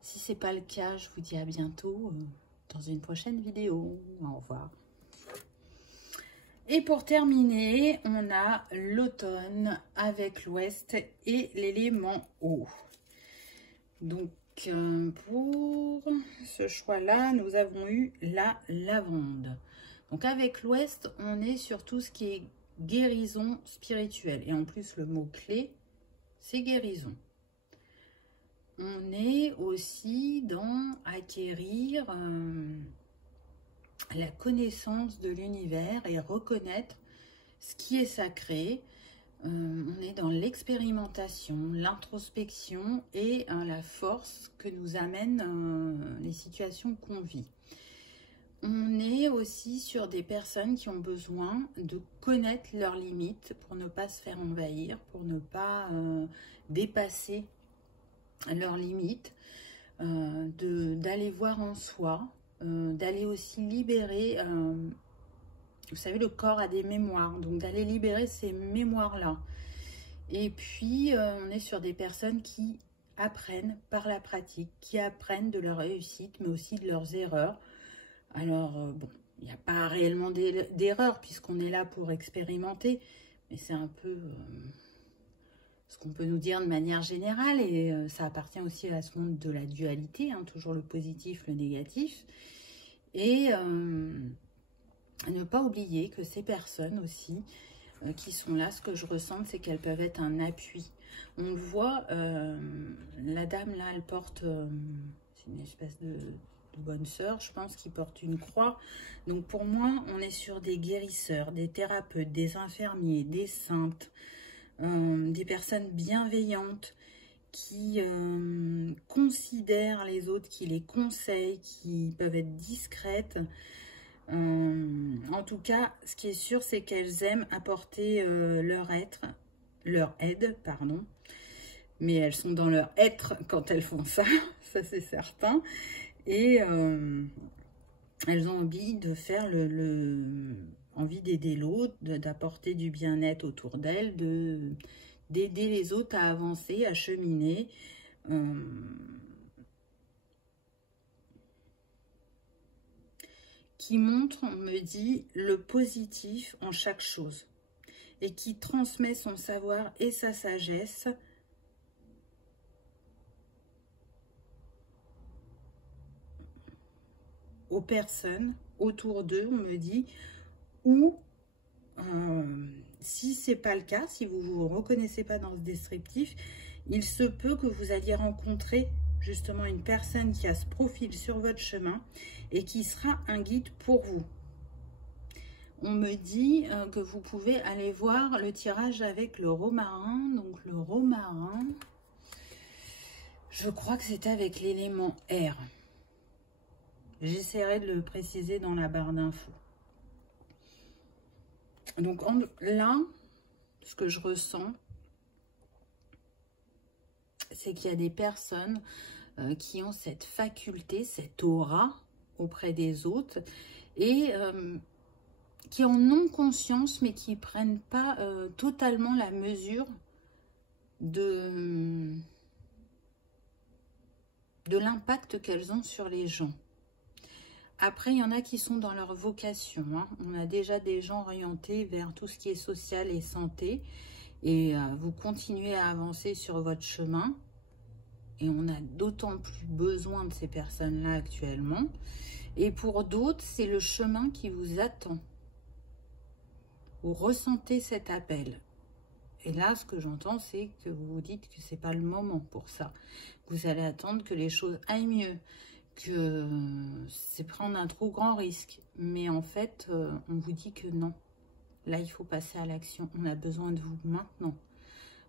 Si ce n'est pas le cas, je vous dis à bientôt dans une prochaine vidéo. Au revoir. Et pour terminer, on a l'automne avec l'ouest et l'élément eau. Donc, pour ce choix-là, nous avons eu la lavande. Donc, avec l'ouest, on est sur tout ce qui est guérison spirituelle. Et en plus, le mot-clé, c'est guérison. On est aussi dans acquérir la connaissance de l'univers et reconnaître ce qui est sacré. On est dans l'expérimentation, l'introspection et la force que nous amènent les situations qu'on vit. On est aussi sur des personnes qui ont besoin de connaître leurs limites pour ne pas se faire envahir, pour ne pas dépasser leurs limites, d'aller voir en soi, d'aller aussi libérer, vous savez, le corps a des mémoires, donc d'aller libérer ces mémoires-là. Et puis, on est sur des personnes qui apprennent par la pratique, qui apprennent de leur réussite, mais aussi de leurs erreurs. Alors, bon, il n'y a pas réellement d'erreur, puisqu'on est là pour expérimenter, mais c'est un peu ce qu'on peut nous dire de manière générale, et ça appartient aussi à ce monde de la dualité, hein, toujours le positif, le négatif. Et ne pas oublier que ces personnes aussi qui sont là, ce que je ressens, c'est qu'elles peuvent être un appui. On le voit, la dame là, elle porte, c'est une espèce de bonne sœur, je pense, qui porte une croix. Donc pour moi, on est sur des guérisseurs, des thérapeutes, des infirmiers, des saintes, des personnes bienveillantes qui considèrent les autres, qui les conseillent, qui peuvent être discrètes. En tout cas, ce qui est sûr, c'est qu'elles aiment apporter leur aide, pardon. Mais elles sont dans leur être quand elles font ça, ça c'est certain. Et elles ont envie de faire envie d'aider l'autre, d'apporter du bien-être autour d'elles, d'aider les autres à avancer, à cheminer. Qui montre, on me dit, le positif en chaque chose. Et qui transmet son savoir et sa sagesse aux personnes autour d'eux, on me dit, ou si c'est pas le cas, si vous ne vous reconnaissez pas dans ce descriptif, il se peut que vous alliez rencontrer justement une personne qui a ce profil sur votre chemin et qui sera un guide pour vous. On me dit que vous pouvez aller voir le tirage avec le romarin. Donc le romarin, je crois que c'était avec l'élément R. J'essaierai de le préciser dans la barre d'infos. Donc là, ce que je ressens, c'est qu'il y a des personnes qui ont cette faculté, cette aura auprès des autres et qui en ont conscience mais qui ne prennent pas totalement la mesure de l'impact qu'elles ont sur les gens. Après, il y en a qui sont dans leur vocation. Hein. On a déjà des gens orientés vers tout ce qui est social et santé. Et vous continuez à avancer sur votre chemin. Et on a d'autant plus besoin de ces personnes-là actuellement. Et pour d'autres, c'est le chemin qui vous attend. Vous ressentez cet appel. Et là, ce que j'entends, c'est que vous vous dites que ce n'est pas le moment pour ça. Vous allez attendre que les choses aillent mieux. Que c'est prendre un trop grand risque. Mais en fait, on vous dit que non. Là, il faut passer à l'action. On a besoin de vous maintenant.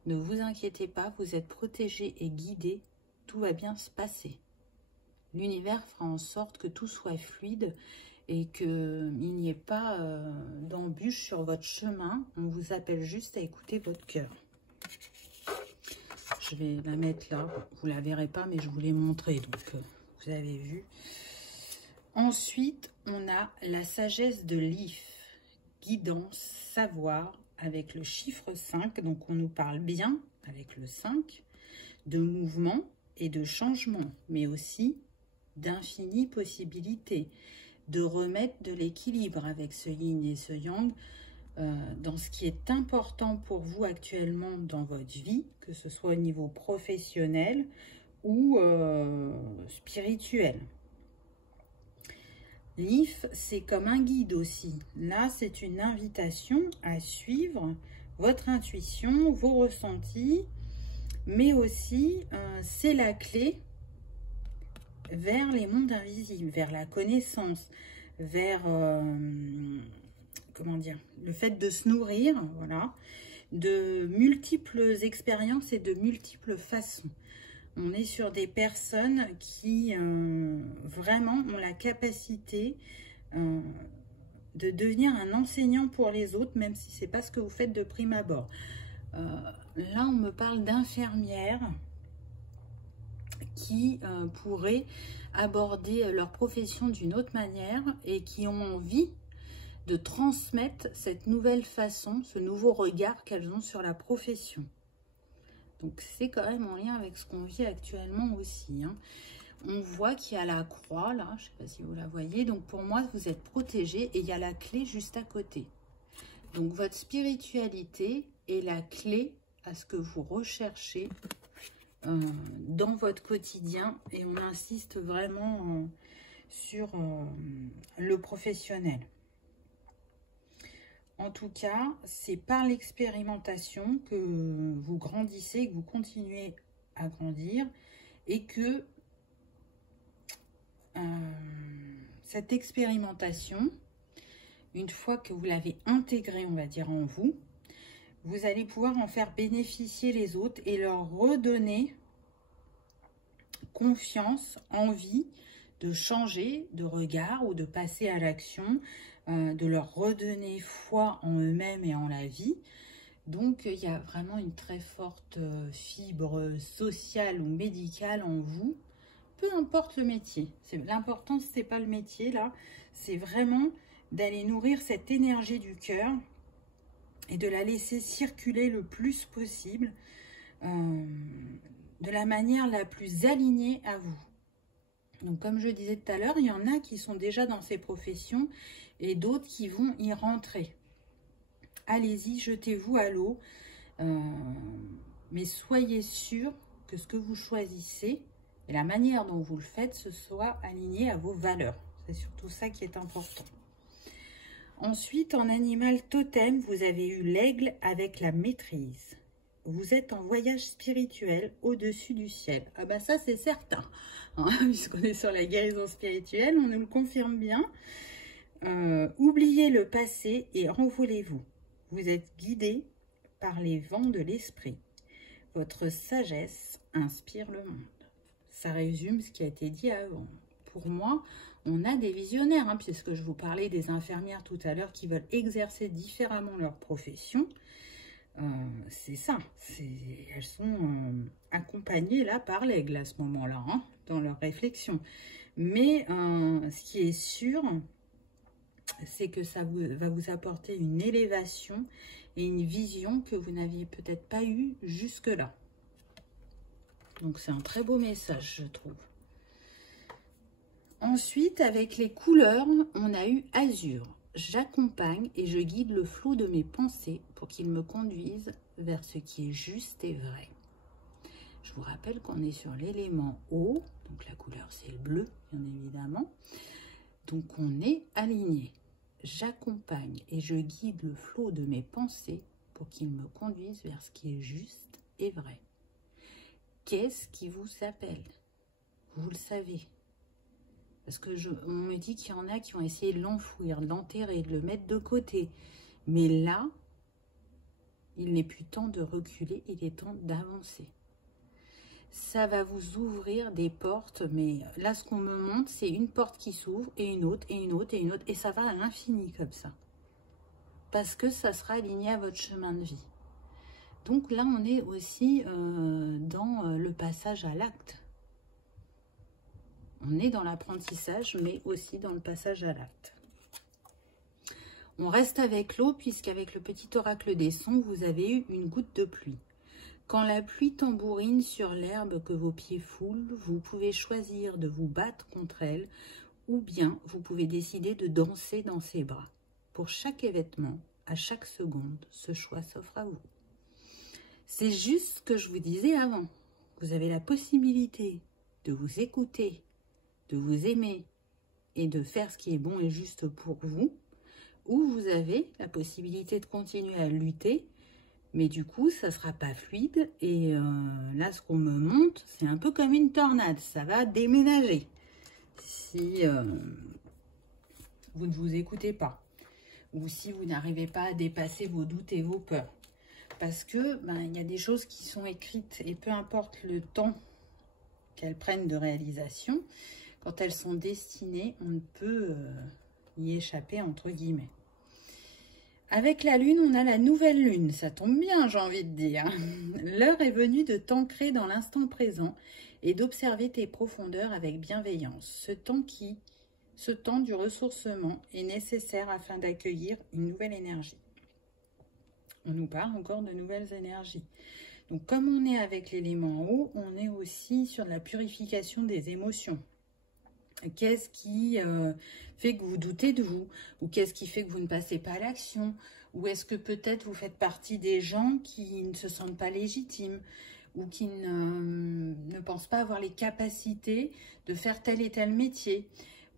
Ne vous inquiétez pas, vous êtes protégés et guidés. Tout va bien se passer. L'univers fera en sorte que tout soit fluide et qu'il n'y ait pas d'embûches sur votre chemin. On vous appelle juste à écouter votre cœur. Je vais la mettre là. Vous ne la verrez pas, mais je vous l'ai montré. Donc, vous avez vu. Ensuite, on a la sagesse de l'IF, guidance, savoir, avec le chiffre 5. Donc, on nous parle bien, avec le 5, de mouvement et de changement, mais aussi d'infinies possibilités, de remettre de l'équilibre avec ce yin et ce yang, dans ce qui est important pour vous actuellement dans votre vie, que ce soit au niveau professionnel ou spirituel. L'IF, c'est comme un guide aussi. Là, c'est une invitation à suivre votre intuition, vos ressentis, mais aussi, c'est la clé vers les mondes invisibles, vers la connaissance, vers, comment dire, le fait de se nourrir, voilà, de multiples expériences et de multiples façons. On est sur des personnes qui vraiment ont la capacité de devenir un enseignant pour les autres, même si c'est pas ce que vous faites de prime abord. Là, on me parle d'infirmières qui pourraient aborder leur profession d'une autre manière et qui ont envie de transmettre cette nouvelle façon, ce nouveau regard qu'elles ont sur la profession. Donc, c'est quand même en lien avec ce qu'on vit actuellement aussi, hein. On voit qu'il y a la croix, là, je ne sais pas si vous la voyez. Donc, pour moi, vous êtes protégé et il y a la clé juste à côté. Donc, votre spiritualité est la clé à ce que vous recherchez dans votre quotidien. Et on insiste vraiment sur le professionnel. En tout cas, c'est par l'expérimentation que vous grandissez, que vous continuez à grandir et que cette expérimentation, une fois que vous l'avez intégrée, on va dire, en vous, vous allez pouvoir en faire bénéficier les autres et leur redonner confiance, envie de changer de regard ou de passer à l'action, de leur redonner foi en eux-mêmes et en la vie. Donc, il y a vraiment une très forte fibre sociale ou médicale en vous, peu importe le métier. L'important, ce n'est pas le métier, là, c'est vraiment d'aller nourrir cette énergie du cœur et de la laisser circuler le plus possible, de la manière la plus alignée à vous. Donc, comme je disais tout à l'heure, il y en a qui sont déjà dans ces professions et d'autres qui vont y rentrer. Allez-y, jetez-vous à l'eau, mais soyez sûr que ce que vous choisissez et la manière dont vous le faites, ce soit aligné à vos valeurs. C'est surtout ça qui est important. Ensuite, en animal totem, vous avez eu l'aigle avec la maîtrise. Vous êtes en voyage spirituel au-dessus du ciel. Ah ben ça, c'est certain, hein, puisqu'on est sur la guérison spirituelle, on nous le confirme bien. Oubliez le passé et envolez-vous. Vous êtes guidé par les vents de l'esprit. Votre sagesse inspire le monde. Ça résume ce qui a été dit avant. Pour moi, on a des visionnaires, hein, puisque je vous parlais des infirmières tout à l'heure qui veulent exercer différemment leur profession. C'est ça. Elles sont accompagnées là par l'aigle à ce moment-là, hein, dans leur réflexion. Mais ce qui est sûr, c'est que ça va vous apporter une élévation et une vision que vous n'aviez peut-être pas eue jusque-là. Donc, c'est un très beau message, je trouve. Ensuite, avec les couleurs, on a eu azur. J'accompagne et je guide le flot de mes pensées pour qu'ils me conduisent vers ce qui est juste et vrai. Je vous rappelle qu'on est sur l'élément eau, donc la couleur c'est le bleu, bien évidemment. Donc on est aligné. J'accompagne et je guide le flot de mes pensées pour qu'ils me conduisent vers ce qui est juste et vrai. Qu'est-ce qui vous appelle? Vous le savez. Parce que on me dit qu'il y en a qui ont essayé de l'enfouir, de l'enterrer, de le mettre de côté. Mais là, il n'est plus temps de reculer, il est temps d'avancer. Ça va vous ouvrir des portes, mais là, ce qu'on me montre, c'est une porte qui s'ouvre, et une autre, et une autre, et une autre, et ça va à l'infini comme ça. Parce que ça sera aligné à votre chemin de vie. Donc là, on est aussi dans le passage à l'acte. On est dans l'apprentissage, mais aussi dans le passage à l'acte. On reste avec l'eau, puisqu'avec le petit oracle des sons, vous avez eu une goutte de pluie. Quand la pluie tambourine sur l'herbe que vos pieds foulent, vous pouvez choisir de vous battre contre elle, ou bien vous pouvez décider de danser dans ses bras. Pour chaque événement, à chaque seconde, ce choix s'offre à vous. C'est juste ce que je vous disais avant. Vous avez la possibilité de vous écouter, de vous aimer et de faire ce qui est bon et juste pour vous, ou vous avez la possibilité de continuer à lutter, mais du coup, ça ne sera pas fluide. Et là, ce qu'on me montre, c'est un peu comme une tornade. Ça va déménager si vous ne vous écoutez pas. Ou si vous n'arrivez pas à dépasser vos doutes et vos peurs. Parce que il y a des choses qui sont écrites. Et peu importe le temps qu'elles prennent de réalisation, quand elles sont destinées, on ne peut y échapper, entre guillemets. Avec la lune, on a la nouvelle lune. Ça tombe bien, j'ai envie de dire. L'heure est venue de t'ancrer dans l'instant présent et d'observer tes profondeurs avec bienveillance. Ce temps du ressourcement est nécessaire afin d'accueillir une nouvelle énergie. On nous parle encore de nouvelles énergies. Donc, comme on est avec l'élément eau, on est aussi sur la purification des émotions. Qu'est-ce qui fait que vous doutez de vous? Ou qu'est-ce qui fait que vous ne passez pas à l'action? Ou est-ce que peut-être vous faites partie des gens qui ne se sentent pas légitimes? Ou qui ne pensent pas avoir les capacités de faire tel et tel métier?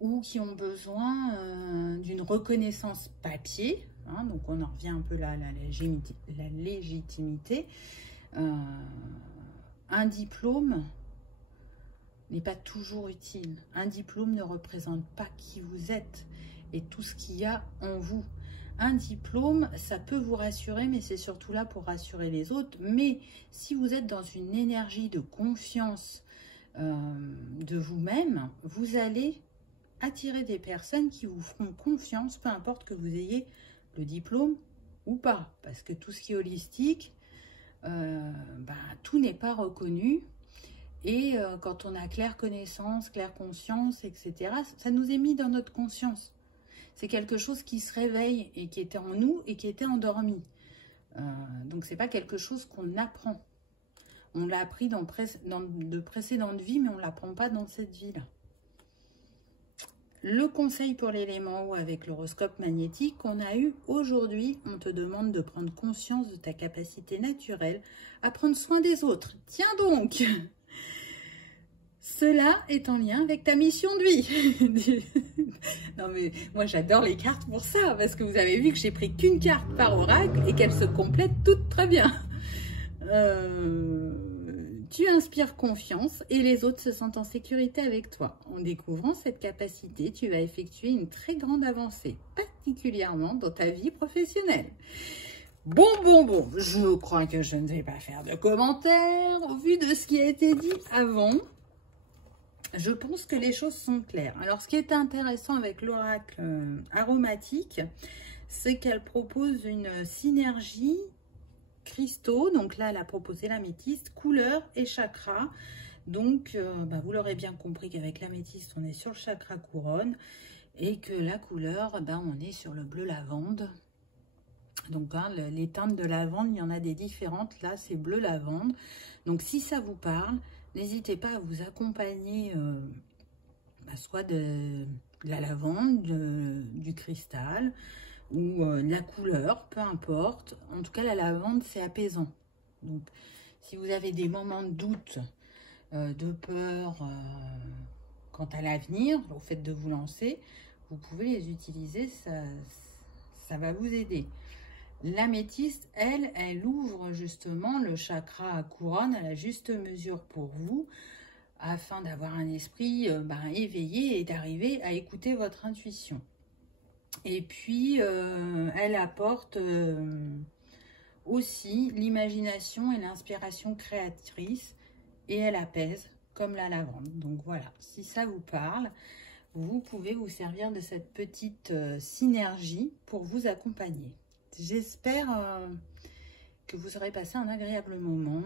Ou qui ont besoin d'une reconnaissance papier, hein, donc on en revient un peu là à la légitimité. Un diplôme n'est pas toujours utile. Un diplôme ne représente pas qui vous êtes et tout ce qu'il y a en vous. Un diplôme, ça peut vous rassurer, mais c'est surtout là pour rassurer les autres. Mais si vous êtes dans une énergie de confiance de vous-même, vous allez attirer des personnes qui vous feront confiance, peu importe que vous ayez le diplôme ou pas. Parce que tout ce qui est holistique, tout n'est pas reconnu. Et quand on a claire connaissance, claire conscience, etc., ça nous est mis dans notre conscience. C'est quelque chose qui se réveille et qui était en nous et qui était endormi. Donc, ce n'est pas quelque chose qu'on apprend. On l'a appris dans de précédentes vies, mais on ne l'apprend pas dans cette vie-là. Le conseil pour l'élément eau avec l'horoscope magnétique qu'on a eu aujourd'hui, on te demande de prendre conscience de ta capacité naturelle à prendre soin des autres. Tiens donc! Cela est en lien avec ta mission de vie. Non mais moi j'adore les cartes pour ça, parce que vous avez vu que j'ai pris qu'une carte par oracle et qu'elles se complètent toutes très bien. Tu inspires confiance et les autres se sentent en sécurité avec toi. En découvrant cette capacité, tu vas effectuer une très grande avancée, particulièrement dans ta vie professionnelle. Bon, je crois que je ne vais pas faire de commentaires au vu de ce qui a été dit avant. Je pense que les choses sont claires. Alors, ce qui est intéressant avec l'oracle aromatique, c'est qu'elle propose une synergie cristaux. Donc là, elle a proposé l'améthyste, couleur et chakra. Donc, vous l'aurez bien compris qu'avec l'améthyste, on est sur le chakra couronne et que la couleur, on est sur le bleu lavande. Donc, les teintes de lavande, il y en a des différentes. Là, c'est bleu lavande. Donc, si ça vous parle, n'hésitez pas à vous accompagner soit de la lavande, du cristal ou la couleur, peu importe. En tout cas, la lavande, c'est apaisant. Donc, si vous avez des moments de doute, de peur quant à l'avenir, au fait de vous lancer, vous pouvez les utiliser, ça va vous aider. L'améthyste, elle ouvre justement le chakra couronne à la juste mesure pour vous, afin d'avoir un esprit éveillé et d'arriver à écouter votre intuition. Et puis, elle apporte aussi l'imagination et l'inspiration créatrice, et elle apaise comme la lavande. Donc voilà, si ça vous parle, vous pouvez vous servir de cette petite synergie pour vous accompagner. J'espère que vous aurez passé un agréable moment,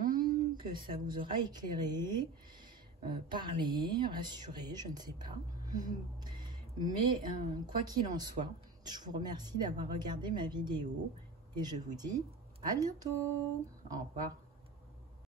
que ça vous aura éclairé. parler, rassurer, je ne sais pas. Mais quoi qu'il en soit, je vous remercie d'avoir regardé ma vidéo et je vous dis à bientôt. Au revoir.